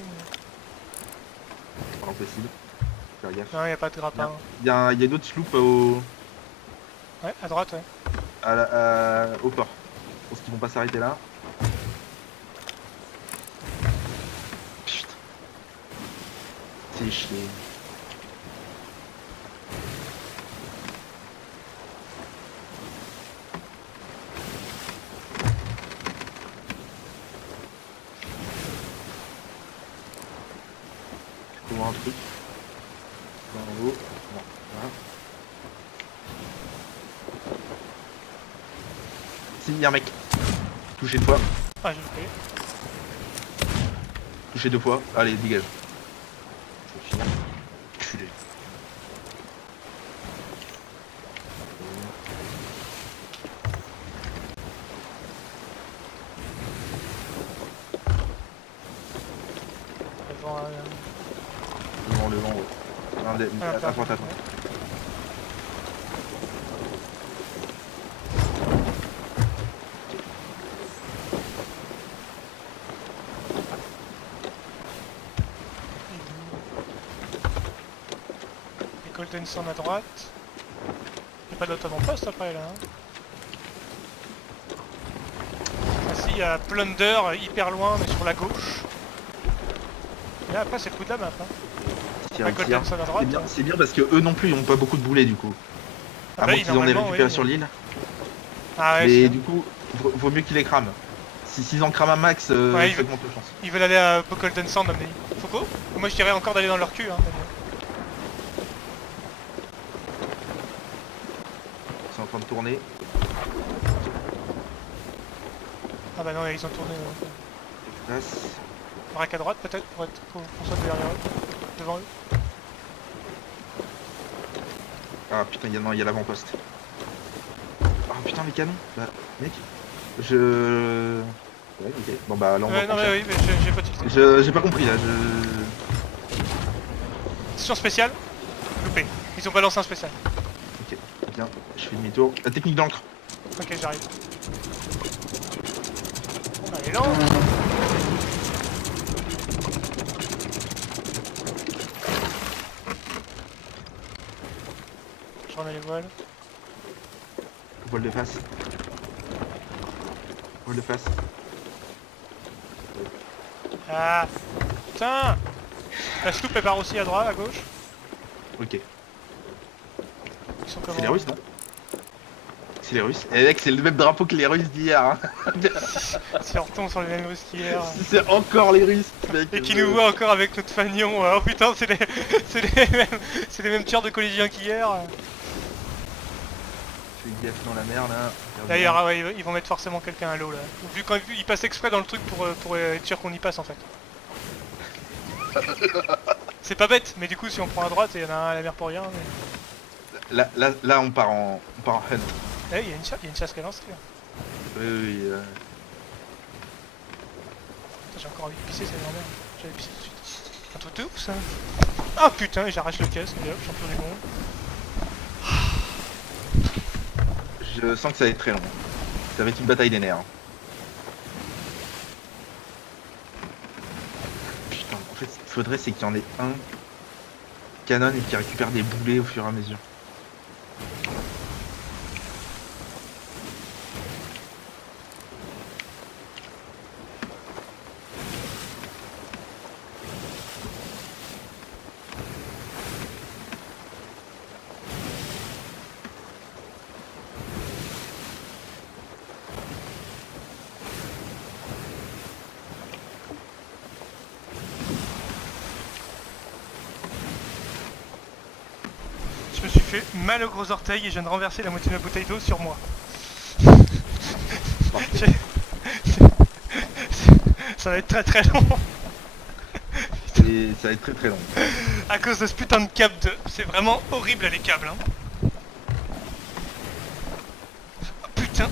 Pas impossible. Faire gaffe. Non, y'a pas de grappin. Il y a d'autres sloops au... Ouais, à droite, ouais. Au port. Je pense qu'ils vont pas s'arrêter là. Putain. C'est chier. Je peux voir un truc. Dans l'eau. Non. Voilà. Si, y'a un mec. Touché une fois. Ah, j'ai loupé. Touché deux fois. Allez, dégage. Je vais finir. Culé. Le vent, ouais. Attends. Les Golden Sand à droite. Y'a pas d'autre avant-poste après là. Hein. Ah si, y'a Plunder hyper loin mais sur la gauche. Et là après c'est le coup de la map. Hein. Golden Sand à droite. C'est bien parce que eux non plus ils ont pas beaucoup de boulets du coup. Ah à bah moins qu'ils en aient récupéré sur l'île. Ah ouais, mais du coup, vaut mieux qu'ils les crament. S'ils en crament un max, ça augmente les chances. Ils veulent aller à Golden Sand, à mon avis. Foucault? Moi je dirais encore d'aller dans leur cul. Hein, C'est en train de tourner. Ah bah non, ils ont tourné. Braque à droite peut-être pour soit derrière eux. Devant eux. Ah putain, il y a l'avant-poste. Ah putain, les canons. Bah, mec, Ouais, ok. Bon bah là on va non mais oui, mais j'ai pas tilté. J'ai pas compris là, Mission spéciale. Loupé. Ils ont balancé un spécial. Ok, bien, je fais demi-tour. La technique d'encre. Ok, j'arrive. Allez, lance. remets les voiles. Voile de face. Voile de face. Ah putain. La sloop elle part aussi à droite, à gauche. Ok. Ils sont comment? C'est les Russes, non? C'est les Russes. Et mec, c'est le même drapeau que les Russes d'hier. Hein. Si on retombe sur les mêmes Russes qu'hier. C'est encore les Russes, mec. Et qui nous voit encore avec notre fanion. Oh putain, c'est les mêmes tueurs de collégiens qu'hier. Je fais gaffe dans la mer là. D'ailleurs, ah ouais, ils vont mettre forcément quelqu'un à l'eau là. Vu qu'ils passent exprès dans le truc pour être sûr qu'on y passe en fait. C'est pas bête, mais du coup, si on prend à droite, il y en a un à la mer pour rien. Mais... Là, on part en hun. Eh, il y a une chasse qui est lancée là. Oui. Putain, j'ai encore envie de pisser, c'est normal. J'avais pissé tout de suite. Un truc de ouf ça. Ah putain, et j'arrache le casque, et hop, champion du monde. Je sens que ça va être très long. Ça va être une bataille des nerfs. Putain, en fait, ce qu'il faudrait, c'est qu'il y en ait un canon et qui récupère des boulets au fur et à mesure. Je me suis fait mal au gros orteil et je viens de renverser la moitié de ma bouteille d'eau sur moi. Ça va être très très long. Et ça va être très très long. À cause de ce putain de câble de... C'est vraiment horrible les câbles hein. Oh, putain.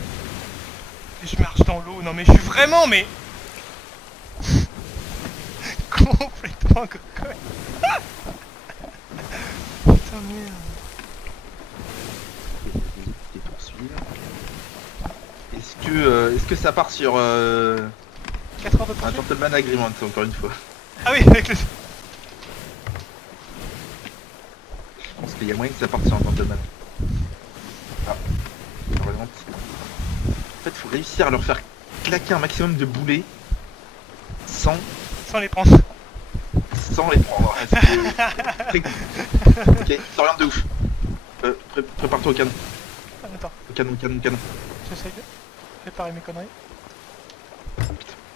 Et je marche dans l'eau, non mais je suis vraiment mais... Complètement cocotte. Putain merde. Des poursuites. Est-ce que ça part sur 4 heures de un poursuite. gentleman agreement encore une fois? Ah oui, avec le... Je pense qu'il y a moyen que ça parte sur un gentleman. Ah, par exemple. En fait, faut réussir à leur faire claquer un maximum de boulets sans Sans les prendre. les prendre. Ouais, c'est très cool. Ok, t'orientes de ouf. Prépare-toi au canon. Ah, attends, Au canon. j'essaye de réparer mes conneries.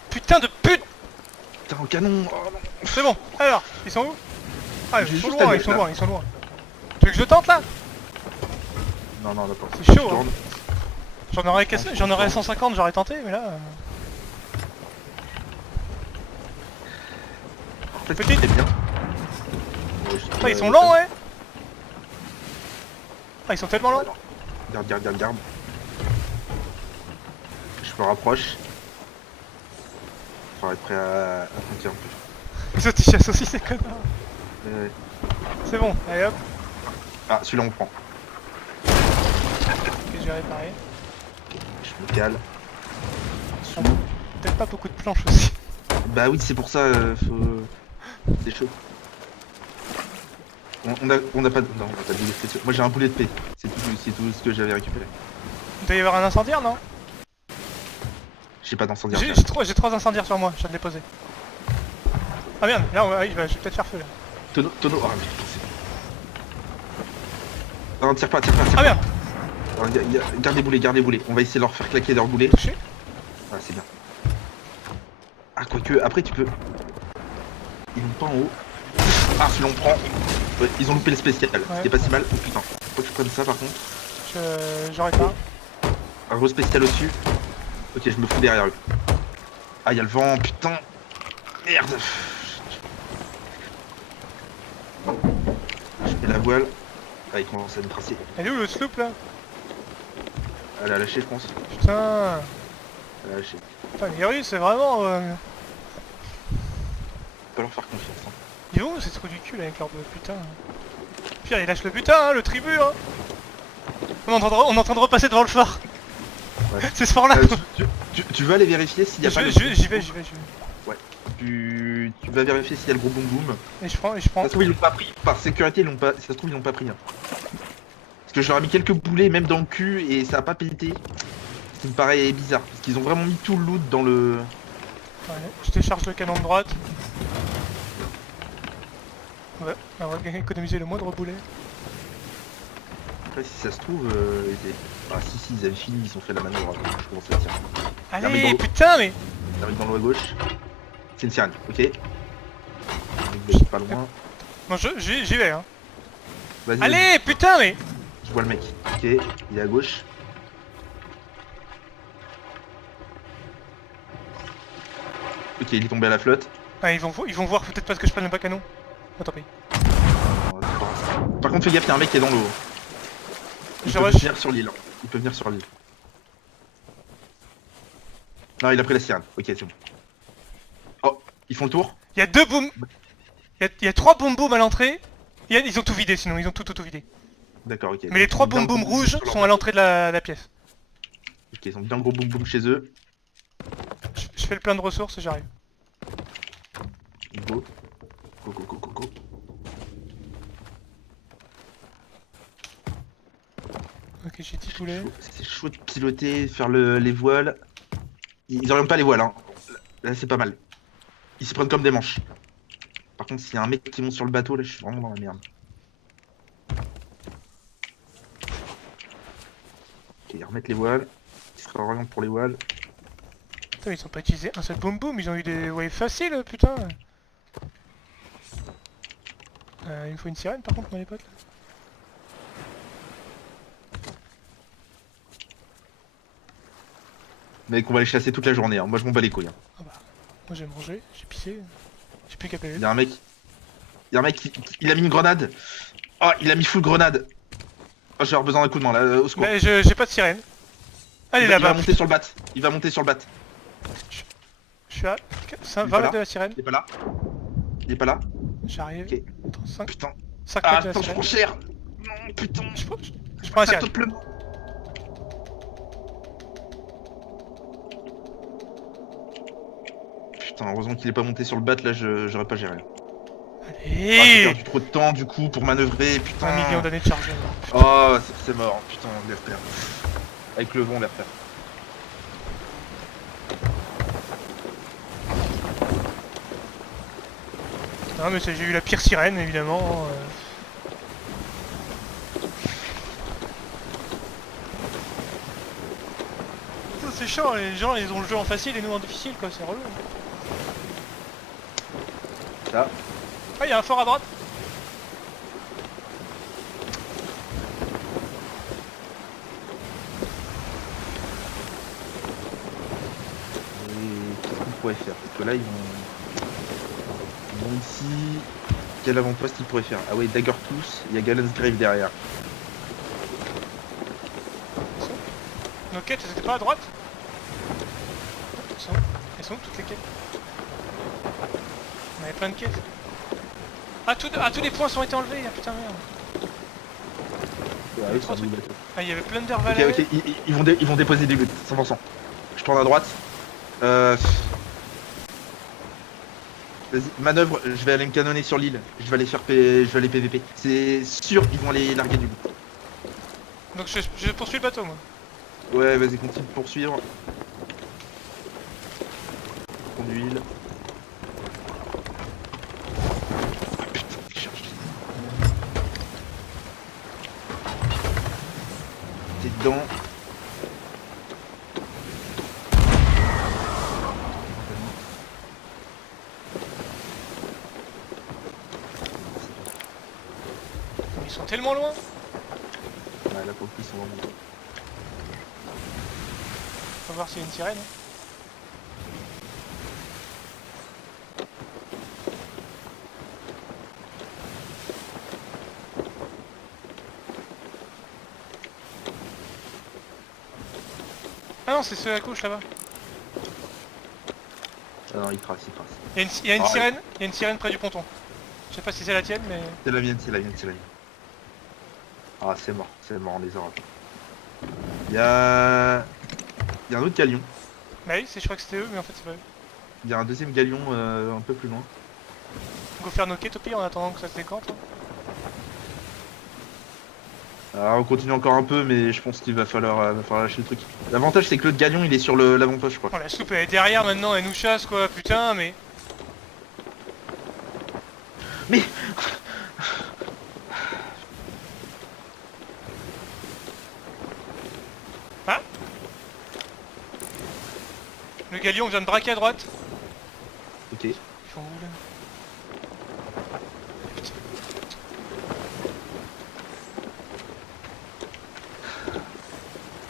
Putain de pute. Putain, au canon. Oh non. C'est bon, alors, ils sont où? Ah, J'ai ils sont juste loin, allé, ils sont là. loin, ils sont loin. Tu veux que je tente là? Non, d'accord. C'est chaud, Je hein. tourne. J'en aurais 150, j'aurais tenté, mais là... En fait, Petit. c'est bien. Putain, ils sont lents, ouais. Ah, ils sont tellement lents. Regarde. Je me rapproche. Faut être prêt à frontière un peu. Les autres, ils chassent aussi ces connards. Euh, C'est bon, allez hop. Ah, celui-là on prend. Ok, je vais réparer. Je me cale. Peut-être pas beaucoup de planches aussi. Bah oui, c'est pour ça, faut... C'est chaud. On a pas de... Non, on a pas de boulet spécial. Moi j'ai un boulet de paix. C'est tout ce que j'avais récupéré. Il doit y avoir un incendiaire, non? J'ai pas d'incendiaire. J'ai 3 incendiaires sur moi, je viens de les poser. Ah merde, là je vais peut-être faire feu là. Tonneau. Ah mais putain, c'est... Non, tire pas. Ah merde. Alors, garde les boulets. On va essayer de leur faire claquer leurs boulets. Touché. Ah, c'est bien. Ah, quoique, après tu peux... Ils l'ont pas en haut. Ah, celui-là on prend. Ouais, ils ont loupé le spécial, Ouais. c'était pas si mal. Oh putain, faut que je prenne ça par contre. J'aurais pas. Un gros spécial au-dessus. Ok, je me fous derrière eux. Ah, il y a le vent, putain. Merde. Je mets la voile. Ah, il commence à me tracer. Elle est où le sloop là? Elle a lâché, je pense. Putain. Elle a lâché. Putain, les Russes, c'est vraiment... Faut pas leur faire confiance. Hein. Ils vont où ces trous du cul là avec leur putain? Pire, ils lâchent le butin, hein, le tribut hein. On est en train de repasser devant le phare. Ouais. C'est ce phare là. Tu veux aller vérifier s'il y a pas le... J'y vais. Ouais. Tu vas vérifier s'il y a le gros boum boum. Et je prends... Ça se trouve ils l'ont pas pris. Par sécurité ils l'ont pas... Ça se trouve ils l'ont pas pris. Hein. Parce que je leur ai mis quelques boulets même dans le cul et ça a pas pété. Ce qui me paraît bizarre. Parce qu'ils ont vraiment mis tout le loot dans le... Ouais, je décharge le canon de droite. Ouais, on va économiser le moindre boulet. Après si ça se trouve... Ah si, ils avaient fini, ils ont fait la manœuvre. Attends, je commence à tirer. Allez, putain, mais... Il arrive dans l'eau à gauche. C'est une sirène, ok. Le mec va pas loin. Non, j'y vais, hein. Vas-y. Allez, putain, mais... Je vois le mec. Ok, il est à gauche. Ok, il est tombé à la flotte. Ah, ils vont voir peut-être parce que je prenne le pas canon. Oh, tant pis. Par contre, fais gaffe, il y a un mec qui est dans l'eau. Il Je peut rush. venir sur l'île. Il peut venir sur l'île. Non, il a pris la sirène. Ok, c'est bon. Oh, ils font le tour. Il y a deux boum... Il y a trois boum boum à l'entrée. Ils ont tout vidé sinon, ils ont tout vidé. D'accord, ok. Mais les trois Ils ont boum bien boum le gros rouges boum sur sont leur à l'entrée de la pièce. Ok, ils ont bien le gros boum boum chez eux. Je fais le plein de ressources et j'arrive. Go. Go, go, go, go, go. Ok, j'ai 10 poulets. C'est chaud de piloter, faire les voiles. Ils orientent pas les voiles, hein. Là, c'est pas mal. Ils s'y prennent comme des manches. Par contre, s'il y a un mec qui monte sur le bateau, là, je suis vraiment dans la merde. Ok, ils remettent les voiles. Ils se réorientent pour les voiles. Putain, ils ont pas utilisé un seul boum boum, ils ont eu des waves faciles, putain. Il me faut une sirène par contre, moi les potes. Mec, on va les chasser toute la journée, hein. Moi je m'en bats les couilles, hein. Ah bah, moi j'ai mangé, j'ai pissé, j'ai plus qu'à payer. Il y a un mec. Il y a un mec il a mis une grenade. Oh, il a mis full grenade. Oh, j'ai avoir besoin d'un coup de main là, au secours. Mais j'ai pas de sirène. Allez Il va là-bas. monter sur le bat. Il va monter sur le bat. Je suis à Il est 20 pas mètres là. de la sirène. Il est pas là. Il est pas là. J'arrive. Ok. Attends, 5 Putain. mètres Ah, de la attends, je sirène. prends cher. Non, putain. Je prends la Ça sirène. top le... Putain, heureusement qu'il est pas monté sur le bat, là j'aurais pas géré. Ah, j'ai Allez, perdu trop de temps du coup pour manœuvrer, putain. 1 million d'années de chargeur. Oh, c'est mort, putain, on les repère. Avec le vent, on les repère. Non mais j'ai eu la pire sirène évidemment. Putain, c'est chiant, les gens ils ont le jeu en facile et nous en difficile quoi, c'est relou. Là. Ah, il y a un fort à droite. Et qu'est-ce qu'on pourrait faire? Parce que là, ils vont ici. Quel avant-poste ils pourraient faire? Ah ouais, Dagger Tooth, il y a Galen's Grave derrière. Nos quêtes, elles étaient pas à droite? Elles sont où toutes les quêtes? On avait plein de quêtes. Ah, tous les points ont été enlevés, ah putain merde. Ouais, trois trucs. bateau. Ah, il y avait plein de Ok, Valais. ok, ils vont déposer des loot, 100%. Je tourne à droite. Vas-y, manœuvre, je vais aller me canonner sur l'île. Je vais aller faire je vais aller PVP. C'est sûr, ils vont aller larguer du loot. Donc je poursuis le bateau moi. Ouais, vas-y, continue de poursuivre. Conduis. Putain, il cherche. T'es dedans. Ils sont tellement loin. Ouais, là pour le coup, ils sont vraiment dedans. Faut voir s'il y a une sirène. Ah non, c'est ceux à gauche là-bas. Ah non, il trace, il trace. Il y a une Ah, sirène, il y a une sirène près du ponton. Je sais pas si c'est la tienne, mais. C'est la mienne, c'est la mienne, c'est la mienne. Ah, c'est mort, on les aura. Il y a un autre galion. Bah oui, je crois que c'était eux, mais en fait c'est pas eux. Il y a un deuxième galion un peu plus loin. On va faire nos quêtes au pire en attendant que ça se décante. Hein. Alors on continue encore un peu, mais je pense qu'il va falloir lâcher le truc. L'avantage c'est que l'autre galion il est sur l'avant-poste, je crois. Oh, la soupe elle est derrière maintenant, elle nous chasse quoi, putain, mais. Mais Ah, le galion vient de braquer à droite. ok. Ils sont où là?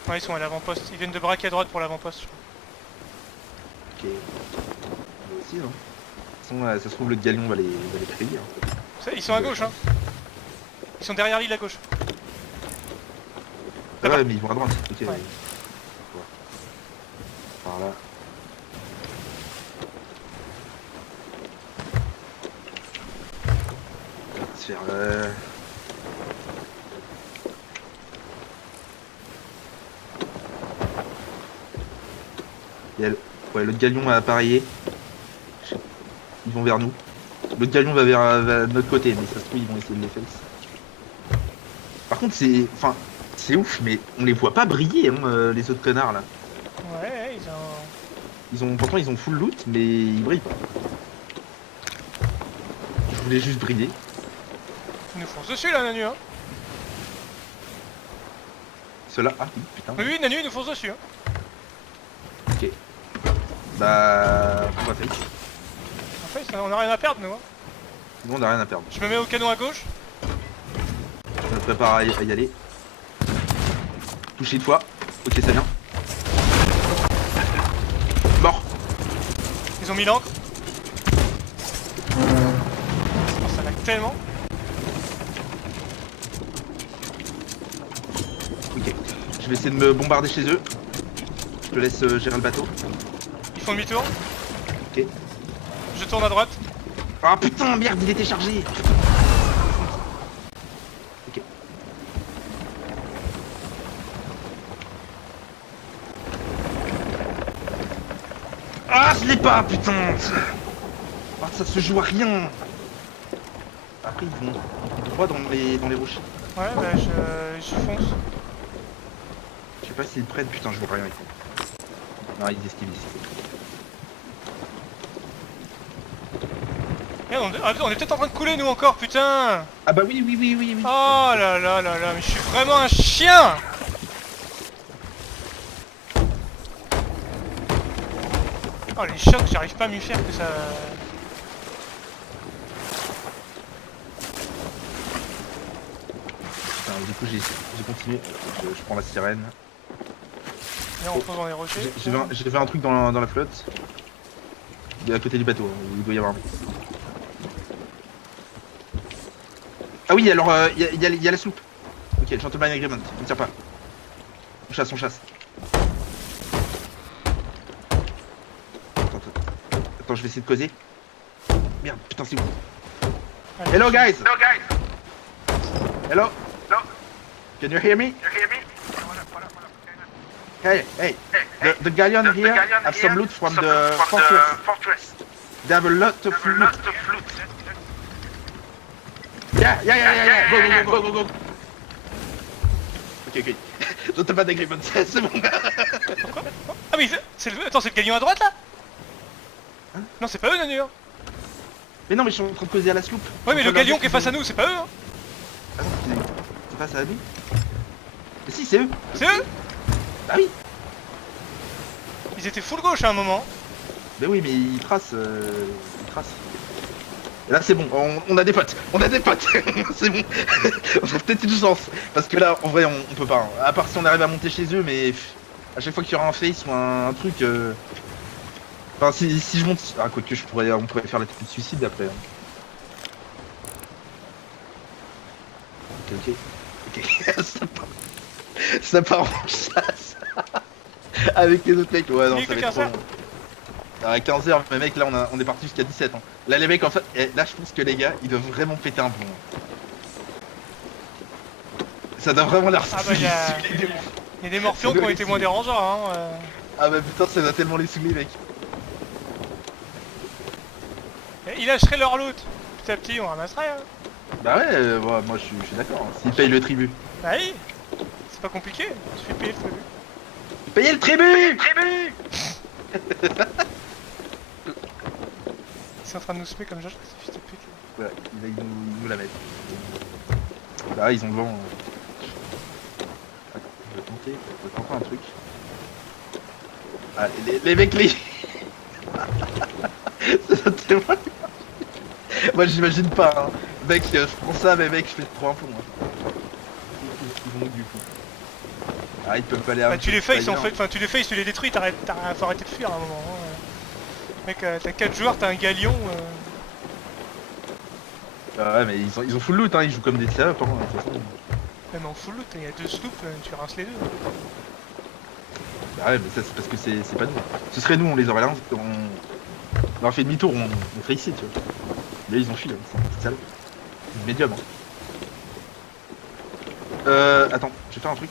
Ouais, ils sont à l'avant-poste, ils viennent de braquer à droite pour l'avant-poste, je crois. Ok. Moi aussi, non. De toute façon, ça se trouve, le galion va les trahir. Ils sont à gauche, hein. Ils sont derrière l'île à gauche. Ah Là-bas. ouais, mais ils vont à droite. Ok. Ouais. Par là. On va se faire. Ouais, l'autre galion a appareillé. Ils vont vers nous. L'autre galion va vers notre côté, mais ça se trouve, ils vont essayer de les face. Par contre, c'est. Enfin, c'est ouf, mais on les voit pas briller, hein, les autres connards là. Ouais, ils ont. Pourtant, ils ont full loot, mais ils brillent pas. Je voulais juste briller. Ils nous foncent dessus là, Nanu, hein. Ceux-là. Ah oui, putain. Oui, Nanu, ils nous foncent dessus, hein. Ok. Bah. On va face. En fait, on a rien à perdre, nous, hein. Nous, on a rien à perdre. Je me mets au canon à gauche. Je me prépare à y aller. Touché une fois. Ok, ça vient. Mort. Ils ont mis l'encre. Oh, ça lag tellement. Ok. Je vais essayer de me bombarder chez eux. Je te laisse gérer le bateau. Ils font demi-tour. Ok. Je tourne à droite. Ah putain, merde, il était chargé. Ok. Ah, je l'ai pas, putain. Ah, ça se joue à rien. Après, ils vont droit dans les rochers. Ouais, bah je fonce. Je sais pas s'ils prennent, putain, je vois rien ici. Non, ils esquivent ici. Merde, on est peut-être en train de couler, nous, encore, putain. Ah bah oui, oui, oui, oui, oui. Oh là là là là, mais je suis vraiment un chien. Oh, les chocs, j'arrive pas à m'y faire que ça... Putain, du coup, j'ai continué. Je prends la sirène. Là, on fonce dans les rochers. J'ai fait un truc dans la flotte. Il est à côté du bateau, hein, il doit y avoir un mec. Ah oui, alors il y a la soupe. Ok, Gentleman Agreement, on tire pas. On chasse, on chasse. Attends, je vais essayer de causer. Merde, putain, c'est où? Allez, Hello guys! Hello? Can you hear me? Hey, the galleon here have some loot from the fortress. They have a lot of loot. Yeah. Go. Ok. Gentleman Agreement, c'est bon. Ah mais attends, c'est le galion à droite, là? Hein? Non, c'est pas eux, Nanu, hein. Mais non, mais je suis en train de causer à la sloop. Ouais, mais le galion qui est face à nous, c'est pas eux, hein. Ah non, c'est face à nous? Mais si, c'est eux. C'est eux. Bah oui. Ils étaient full gauche à un moment. Mais oui, mais ils tracent. Et là, c'est bon, on a des potes. C'est bon. On a peut-être une chance. Parce que là, en vrai, on peut pas. Hein. À part si on arrive à monter chez eux, mais à chaque fois qu'il y aura un face ou un truc. Enfin, si je monte. Ah, quoique, on pourrait faire la technique de suicide après. Hein. Ok. Ça part en chasse. Avec les autres mecs. Ouais, non, Il ça fait va être 15 trop long. À 15h, mais mec, là on est parti jusqu'à 17 ans. Là, les mecs, en fait, là, je pense que les gars, ils doivent vraiment péter un plomb. Ça doit vraiment l'air Ah bah, il y a des morpions qui ont été moins dérangeants, hein. Ah bah putain, ça doit tellement les saouler, mec. Ils lâcheraient leur loot. Petit à petit, on ramasserait, hein. Bah ouais, ouais, moi je suis d'accord, hein. S'ils payent le tribut. Bah oui. C'est pas compliqué, tu fais payer le tribut. Payez le tribut! Ils sont en train de nous spammer comme Josh, c'est fils de pute. Ouais, ils nous la mettent. Bah ils ont le vent. Attends, je vais tenter un truc. Ah, les mecs, les... C'est moi. Moi j'imagine pas, hein. Mec, je prends ça, mais mec, je fais trop un pont. Hein. Ils vont où, du coup? Ah, ils peuvent pas aller à Bah un tu peu les fais, ils sont ailleurs. faits, enfin tu les fais, tu les détruis, faut arrêter de fuir à un moment. Hein. Mec, t'as 4 joueurs, t'as un galion. Ah ouais, mais ils ont full loot, hein. Ils jouent comme des salopes, hein, de toute façon. Même en full loot, il y a 2 sloops, tu rinces les deux. Bah ouais, mais ça c'est parce que c'est pas nous. Ce serait nous, on les aurait là, on aurait fait demi-tour, on ferait ici, tu vois. Là ils ont fui, là, c'est salaud. Médium. Hein. Attends, je vais faire un truc.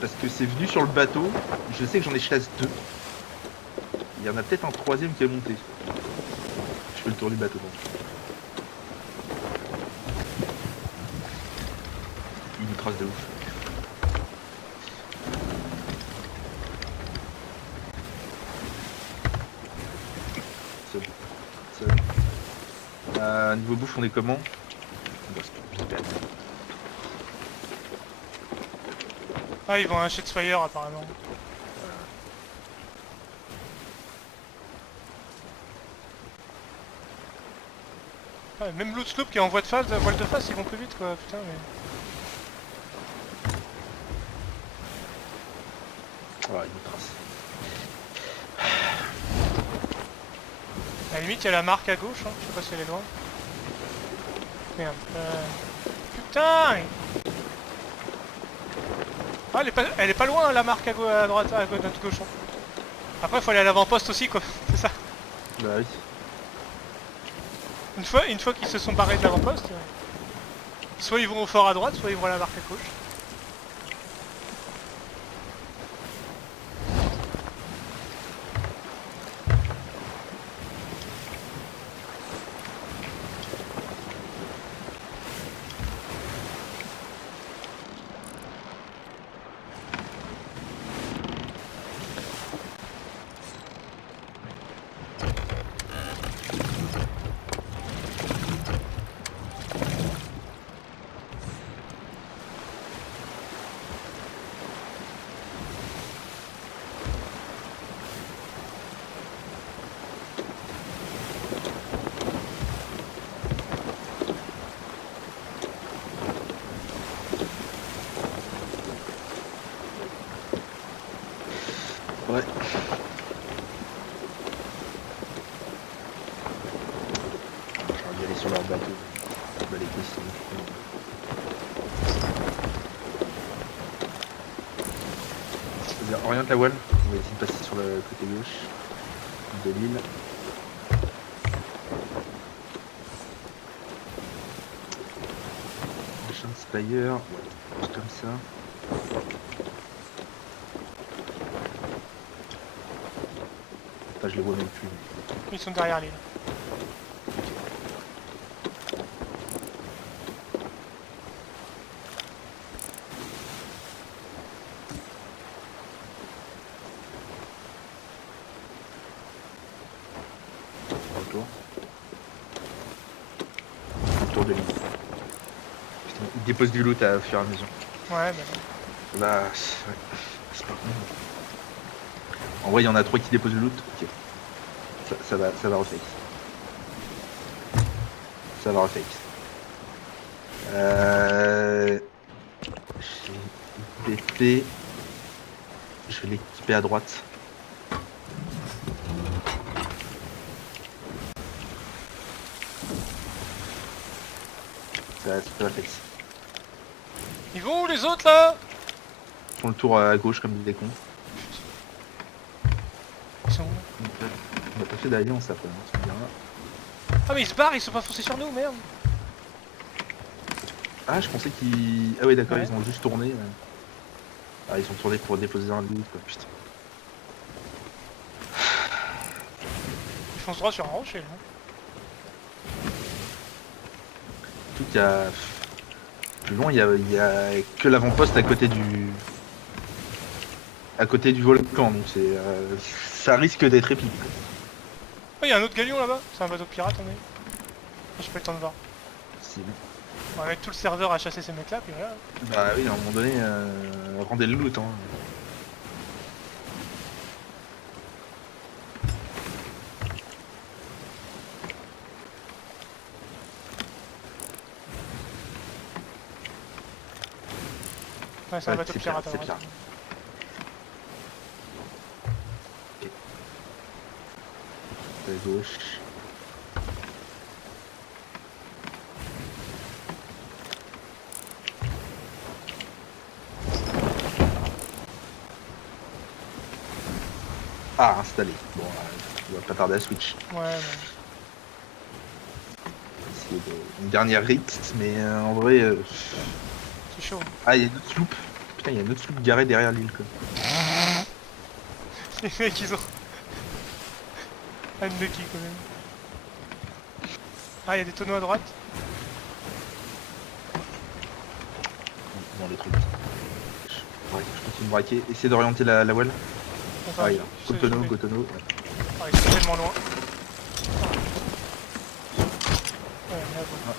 Parce que c'est venu sur le bateau, je sais que j'en ai chassé 2. Il y en a peut-être un troisième qui est monté. Je fais le tour du bateau donc. Il nous trace de ouf. Seul. Niveau bouffe, on est comment? Ah, ils vont à un Shadespire apparemment. Ah, même l'autre sloop qui est en voie de face, ils vont plus vite quoi, putain mais... Ah, il nous trace. À la limite, il y a la marque à gauche, hein. Je sais pas si elle est loin. Merde. Putain! Ah, elle est pas loin, la marque à droite, à notre gauche. Hein. Après, faut aller à l'avant-poste aussi, quoi. C'est ça. Bah oui. Une fois qu'ils se sont barrés de l'avant-poste, soit ils vont au fort à droite, soit ils vont à la marque à gauche. Ouais. J'aurais dû aller sur leur bateau. Bah les couilles, c'est bon. Vas-y, oriente la voile. On va essayer de passer sur le côté gauche de l'île. Machin de Spire. Ouais, juste comme ça. Enfin, je les vois même plus. Ils sont derrière l'île. Autour. Autour de l'île. Putain, ils déposent du loot à fur et à mesure. Ouais, bah... Là, ouais. C'est pas bon. En vrai, il y en a 3 qui déposent le loot. Ok. Ça va refake. Ça va refake. J'ai BP. Je vais l'équiper à droite. Ça va fake. Ils vont où les autres là? Ils font le tour à gauche comme des cons. Ils sont où? On a pas fait d'alliance après, hein, tu me diras. Ah mais ils se barrent, ils sont pas foncés sur nous, merde. Ah, je pensais qu'ils. Ah, oui, d'accord, Ouais. ils ont juste tourné. Ah, ils ont tourné pour déposer un loot, quoi, putain. Ils foncent droit sur un rocher là. surtout qu'il y a... Plus loin, il y a que l'avant-poste à côté du... À côté du volcan, donc c'est... ça risque d'être épique. Oh, y'a un autre galion là-bas. C'est un bateau de pirate, on est. J'ai pas eu le temps de voir. Si- On va mettre tout le serveur à chasser ces mecs là, puis voilà. Bah oui, à un moment donné, rendez le loot. Hein. Ouais, c'est un Ouais, bateau de c'est pirate. pirate, c'est alors, pirate. À gauche. Ah, installé. Bon, on va pas tarder à switch. Ouais, ouais. Essayer une dernière rixe, mais en vrai... C'est chaud. Ah, il y a une autre sloop. Putain, il y a une autre sloop garée derrière l'île, quoi. Les mecs, ils ont. Unlucky quand même. Ah, y'a des tonneaux à droite. Dans les trucs. Je continue de braquer. Essayez d'orienter la voile. Attends, Ah, il y a je- Cotonou, je- Cotonou. Ah, ils sont tellement loin. Ouais,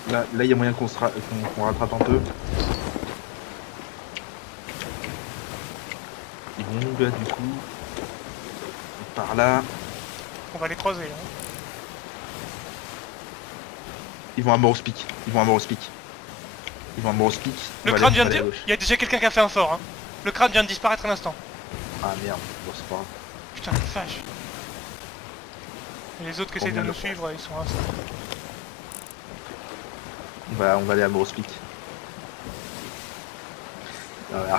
merde. Là, il y a moyen qu'on qu'on rattrape un peu. Ils vont nous là, du coup. Par là. On va les croiser là. Ils vont à Morospeak. Ils vont à Morospeak. Ils vont à Morospeak. Le On va crâne aller- vient on de va aller dire. à gauche. Y'a déjà quelqu'un qui a fait un fort, hein. Le crâne vient de disparaître à l'instant. Ah merde, bon, c'est pas grave. Putain, la vache. Et les autres qui essayent de bien nous le suivre, ils sont instants. On va aller à Morospeak. Voilà.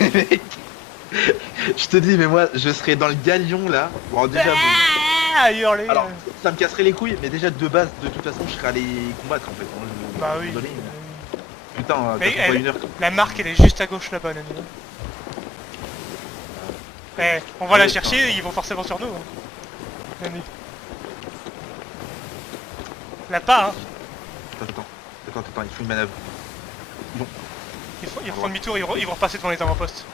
Mec, je te dis, mais moi, je serais dans le galion là. Bon, déjà, bon, Ah, hurler. alors, ça me casserait les couilles, mais déjà de base, de toute façon, je serais allé combattre en fait. Hein, Bah oui. Désolé, putain, Mais t'as pas une heure. La marque, elle est juste à gauche là-bas, Nani. Eh, on va la chercher, ils vont forcément sur nous. Hein. Nani. Là pas, hein. Attends, il faut une manœuvre. Ils font demi-tour, ils vont repasser devant les avant-postes.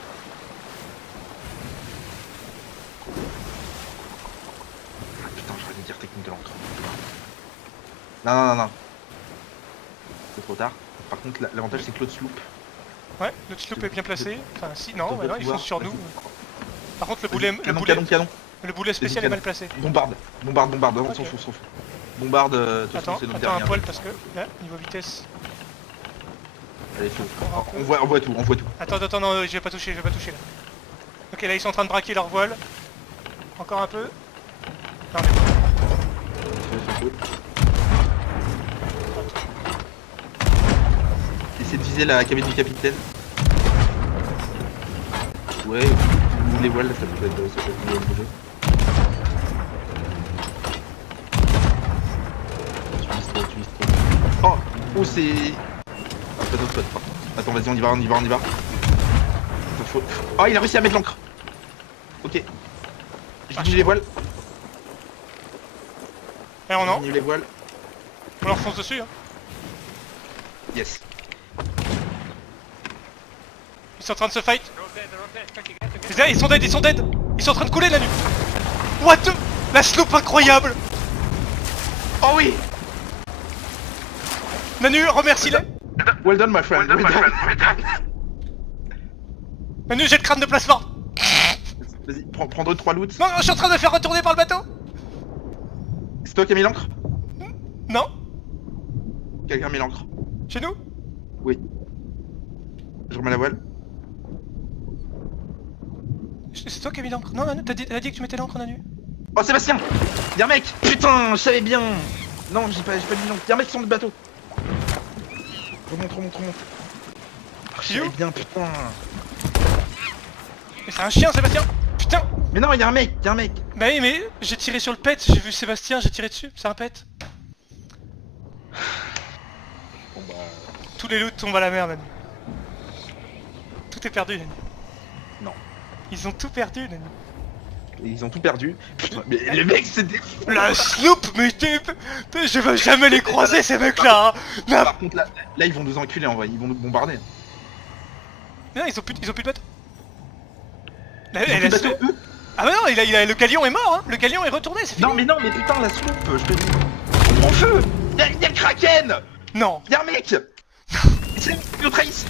Ah, putain, j'aurais dû dire technique de l'encre. Non. C'est trop tard. Par contre, l'avantage, c'est que l'autre sloop. Ouais, notre sloop est bien placé. Enfin, si, non, On bah va non, ils pouvoir- sont sur nous. Vas-y. Par contre, le boulet, Canon. le boulet spécial est canon. mal placé. Bombarde. On Ok. s'en fout. Bombarde, de toute façon, Attends, c'est notre attends un dernière. poil parce que là, niveau vitesse. Allez, feu. Encore un peu. On voit tout. Attends, non, je vais pas toucher là. Ok, là ils sont en train de braquer leur voile. Encore un peu. Non, mais Feu. Essayez de viser la cabine du capitaine. Ouais, ou les voiles, ça peut être mieux au jeu. Tu vises trop. Oh, c'est... Ah, pas d'autre spot, par contre. Attends, vas-y, on y va. Oh, il a réussi à mettre l'ancre. Ok. Je diminue les voiles. Eh, on Je diminue les voiles. leur fonce dessus. Hein. Yes. Ils sont en train de se fight. Ils sont dead. Ils sont en train de couler la nuit. What the... La sloop incroyable. Oh oui. Nanu, remercie-les. Well done, my friend. Well done. Nanu, j'ai le crâne de plasma. Vas-y, prends 2-3 loots. Non, je suis en train de le faire retourner par le bateau. C'est toi qui as mis l'ancre? Non, Quelqu'un a mis l'ancre? chez nous. Oui. Je remets la voile. C'est toi qui as mis l'encre. Non, Nanu, t'as dit que tu mettais l'encre, Nanu. Oh, Sébastien! Y'a un mec! Putain, je savais bien! Non, j'ai pas mis l'ancre. Y'a un mec sur le bateau. Remonte. Ah, je savais bien, putain. Mais c'est un chien, Sébastien. Putain. Mais non, y'a un mec. Bah oui, mais j'ai tiré sur le pet, j'ai vu Sébastien, j'ai tiré dessus, c'est un pet. Bon bah... Tous les loots tombent à la mer, Nanu. Tout est perdu, Nanu. Non. Ils ont tout perdu, Nanu. Et ils ont tout perdu. Putain, mais les mecs, c'était... La sloop, mais je veux jamais les croiser ces mecs-là. Non, Par contre, là, ils vont nous enculer en vrai, ils vont nous bombarder. non, ils ont plus de bateau. Ils ont plus de bateau, eux. Ah bah non, le galion est mort, hein. Le galion est retourné, c'est fini. Non, mais putain, la sloop, je te dis. Mon feu. Y'a le Kraken. Non, Y'a un mec. Ils nous trahissent.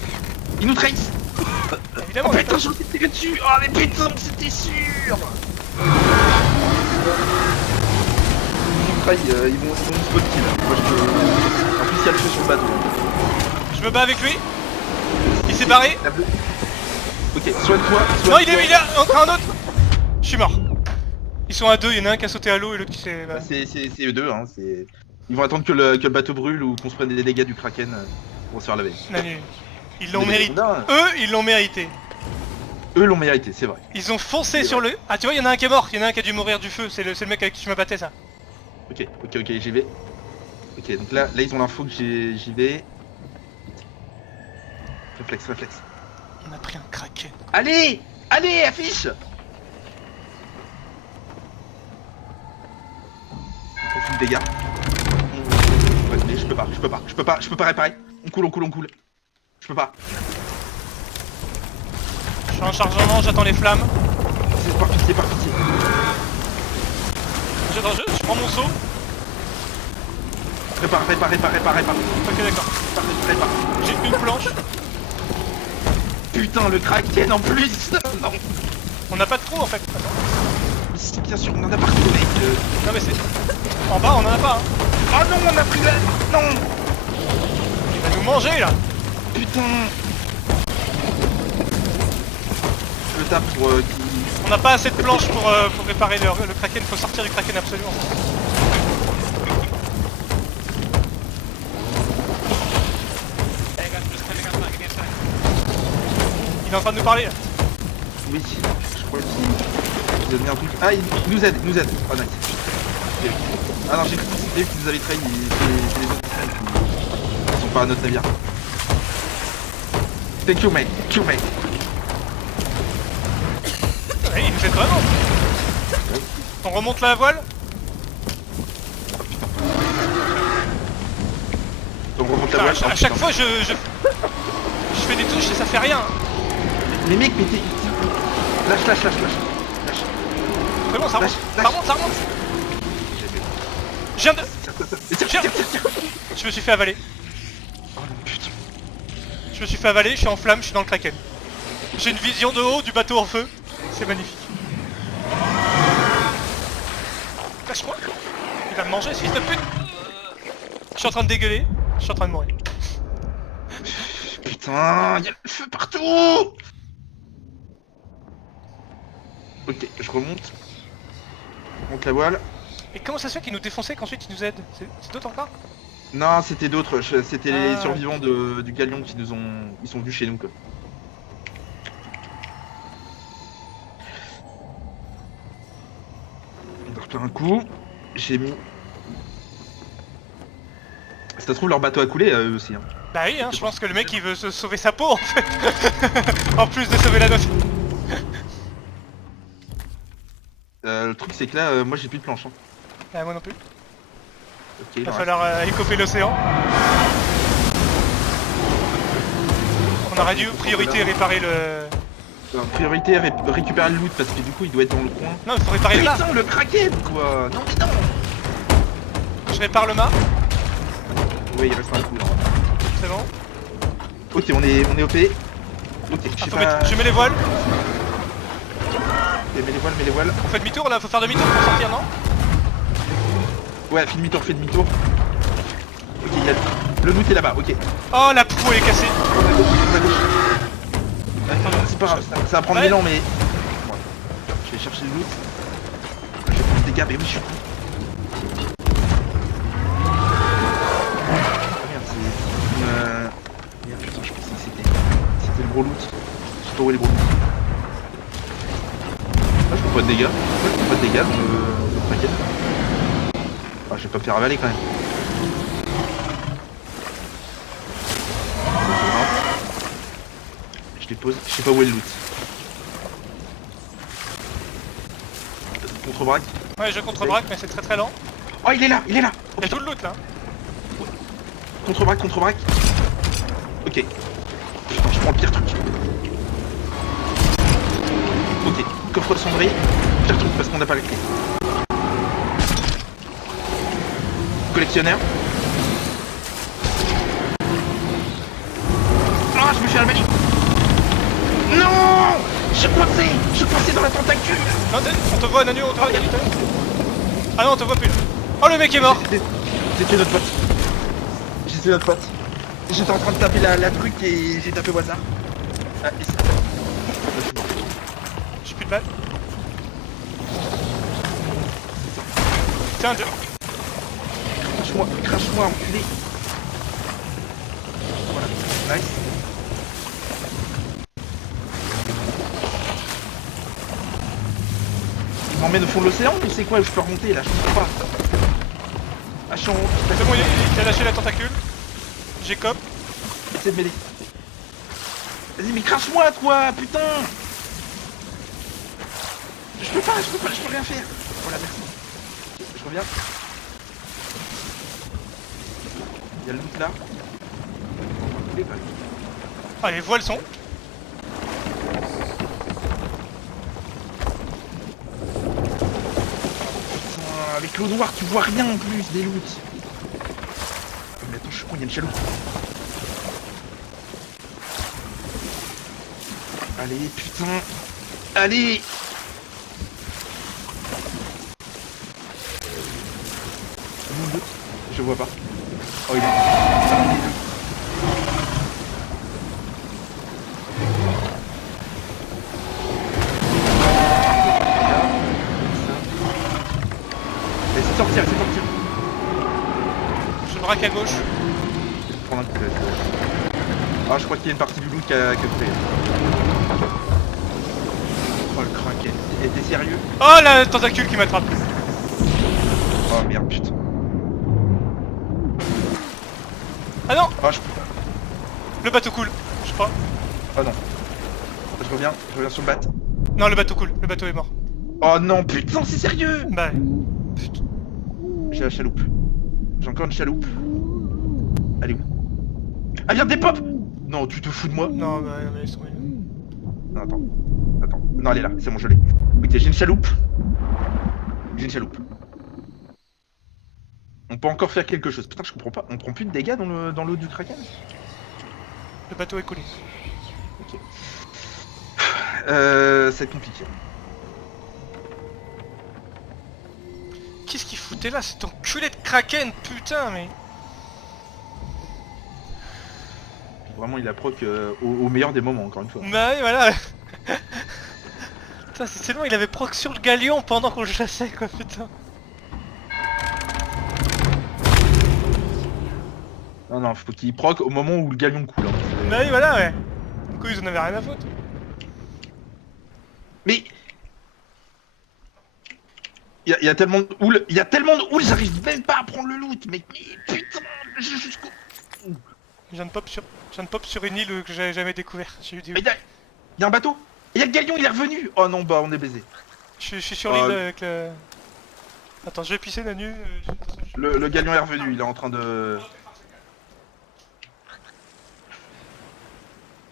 Ils nous trahissent. évidemment. Oh putain, je me suis tiré dessus. Oh mais putain, c'était sûr. Ils nous trahissent, ils vont nous spot kill. Moi, je peux... En plus, il y a le feu sur le bateau. Je me bats avec lui. Il s'est barré. La bleue. Ok, soigne-toi. Non, il est là, encore un autre. Je suis mort. Ils sont à deux, il y en a un qui a sauté à l'eau et l'autre qui s'est... Bah, c'est eux deux, hein. Ils vont attendre que le bateau brûle ou qu'on se prenne des dégâts du Kraken pour se faire laver. Non, ils l'ont Mais mérité. non. Eux, ils l'ont mérité. Eux l'ont mérité, c'est vrai. Ils ont foncé C'est sur vrai. le... Ah, tu vois, il y en a un qui est mort. Il y en a un qui a dû mourir du feu. C'est le mec avec qui je me battais, ça. Ok, j'y vais. Ok, donc là ils ont l'info que j'y vais. Réflexe. On a pris un kraken. Allez, affiche. On fout le dégât. Ouais, mais je peux pas réparer. On coule. Je peux pas. Je suis en chargement, j'attends les flammes. C'est par pitié. Je prends mon seau. Répare. Ok, d'accord. Répare. J'ai une planche. Putain, le Kraken en plus. Non, On n'a pas de trou en fait. Attends. mais si, bien sûr, on en a partout, mec. Non mais c'est... En bas, on en a pas, hein. Oh non, on a pris la... Non. Il va nous manger, là. Putain. Je le tape pour qu'il... On n'a pas assez de planches pour réparer le kraken. Faut sortir du kraken absolument. Il est en train de nous parler, là. Oui, je crois qu'il a donné un truc. Ah, il nous aide. Oh, nice. Ok. Ah non, j'ai cru que c'était eux qui nous avaient trahi. C'est les autres qui sont pas à notre navire. Thank you, mate. Ouais, il nous aide vraiment. On remonte la voile. Donc on remonte la Putain, voile. à chaque fois, je fais des touches et ça fait rien. Les mecs, mais t'es... Lâche. C'est bon, ça remonte. Lâche. Ça remonte. Je viens de... Tire. Je me suis fait avaler. Oh putain. Je me suis fait avaler, je suis en flamme, je suis dans le kraken. J'ai une vision de haut du bateau en feu. C'est magnifique. Lâche-moi. Il va me manger, ce fils de pute. Je suis en train de dégueuler. Je suis en train de mourir. Putain, y'a le feu partout. Ok, je remonte. Je remonte la voile. Et comment ça se fait qu'ils nous défonçaient qu'ensuite ils nous aident? C'est d'autres encore? Non, c'était d'autres. C'était les Ah. survivants du galion qui nous ont... Ils sont venus chez nous, quoi. On a repris un coup. J'ai mis... Si ça se trouve, leur bateau a coulé, eux aussi. Hein. Bah oui, hein, je pense que le mec il veut se sauver sa peau en fait. En plus de sauver la nôtre. Le truc, c'est que là, moi, j'ai plus de planche. Hein. Ah, moi non plus. Ok, Il va falloir écoper l'océan. On aurait dû priorité réparer le... En priorité, récupérer le loot parce que du coup il doit être dans le coin. Non, il faut réparer le mât. Putain, le Kraken quoi. Non mais non. Je répare le mât. Oui, il reste un coup là. C'est bon. Ok, on est OP. Ok, je sais pas... Je mets les voiles. Ok, mets les voiles. On fait demi-tour là, faut faire demi-tour pour sortir, non? Ouais, fais demi-tour. Ok, il y a... Le loot est là-bas, ok. Oh, la proue elle est cassée. On a gauche. Attends, c'est pas grave, ça va prendre Ouais. 1000 ans mais... Ouais. Je vais chercher le loot. Je vais prendre des dégâts, mais oui je suis con. Ah merde, c'est une... Merde, putain, je pensais que c'était le gros loot. Je sais pas où est le gros loot. Ah, je prends pas de dégâts. Pourquoi je prends pas de dégâts dans le Kraken? Ah, je vais pas me faire avaler quand même. Je dépose, je sais pas où est le loot. contre-braque. Ouais, je contre-braque, mais c'est très très lent. Oh, il est là, il est là. Oh, Y'a tout le loot là. contre-braque, contre-braque. Ok. Putain, je prends le pire truc. Ok, coffre de cendrier. Pire truc parce qu'on n'a pas les clés. Collectionneur. Ah, je me suis rallumer. Non, je suis coincé dans la tentacule. Non, on te voit, Nanu, on te voit, Yannick. Ah non, on te voit plus. Oh, le mec est mort. J'ai tué notre pote. J'ai tué notre pote. J'étais en train de taper la truc et j'ai tapé au hasard. Ah, et c'est... J'ai plus de balles. Tiens, Crache-moi, enculé. Voilà, nice. Il m'emmène au fond de l'océan ou c'est quoi? Je peux remonter là, je comprends pas. Ah, je suis en haut. c'est bon, il a lâché la tentacule. J'ai cop. Essaie de m'aider. Vas-y, mais crache-moi, toi, putain. Je peux rien faire. Voilà, merci. Je reviens. Il y a le loot là. Ah, les voiles sont. Putain, avec l'eau noire, tu vois rien en plus des loots. Mais attends, je suis con, il y a une chaloupe. Allez, putain. Allez. Je vois pas. Oh, il est là. C'est sortir, c'est sortir. Je braque à gauche. Je vais prendre un coup. Ah, je crois qu'il y a une partie du loot qui a coupé. Oh, le craquet. T'es sérieux? Oh, la tentacule qui m'attrape. Oh merde, putain. Ah non, Oh, le bateau coule, je crois. oh non. Je reviens sur le bat. Non, le bateau coule, le bateau est mort. Oh non, putain, c'est sérieux? Bah, J'ai la chaloupe. J'ai encore une chaloupe. Elle est où? Ah, viens des pop! Non, tu te fous de moi? non, bah, mais ils sont... Non, attends. Attends. Non, elle est là, c'est bon, je l'ai. Ok, j'ai une chaloupe. J'ai une chaloupe. On peut encore faire quelque chose. Putain, je comprends pas. On prend plus de dégâts dans l'eau du Kraken? Le bateau est coulé. Ok. C'est compliqué. Qu'est-ce qu'il foutait là, cet enculé de Kraken, putain, mais... Vraiment, il a proc au meilleur des moments, encore une fois. Bah oui, voilà. Putain, c'est tellement il avait proc sur le galion pendant qu'on le chassait, quoi, putain. Non, non, faut qu'il proc au moment où le galion coule. Hein. Bah oui, voilà, ouais. Du coup, ils en avaient rien à foutre. Mais... Il y a tellement de houle, j'arrive même pas à prendre le loot, mais putain, jusqu'au... Je viens de pop sur une île que j'avais jamais découvert. J'ai eu des... Il y a un bateau. Il y a le galion, il est revenu. Oh non, bah on est baisé. Je suis sur l'île avec le... Attends, je vais pisser Nanu. Le galion est revenu, il est en train de...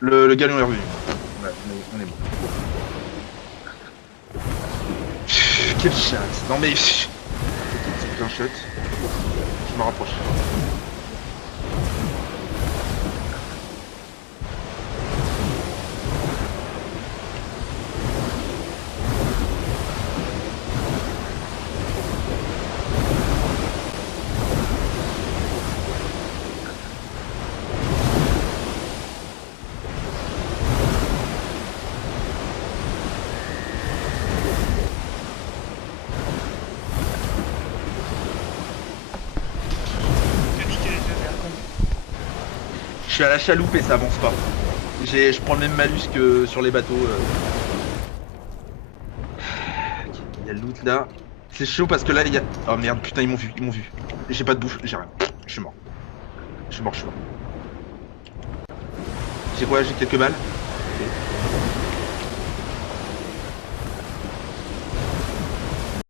Le galion est revenu. Ouais, on est bon. Quel chat. Non mais... C'est un shot. Je me rapproche. Je suis à la chaloupe et ça avance pas. Je prends le même malus que sur les bateaux. Il y a le loot là. C'est chaud parce que là il y a... Oh merde, putain, ils m'ont vu. J'ai pas de bouffe, j'ai rien. Je suis mort. Je suis mort. J'ai quoi? J'ai quelques balles. Ok.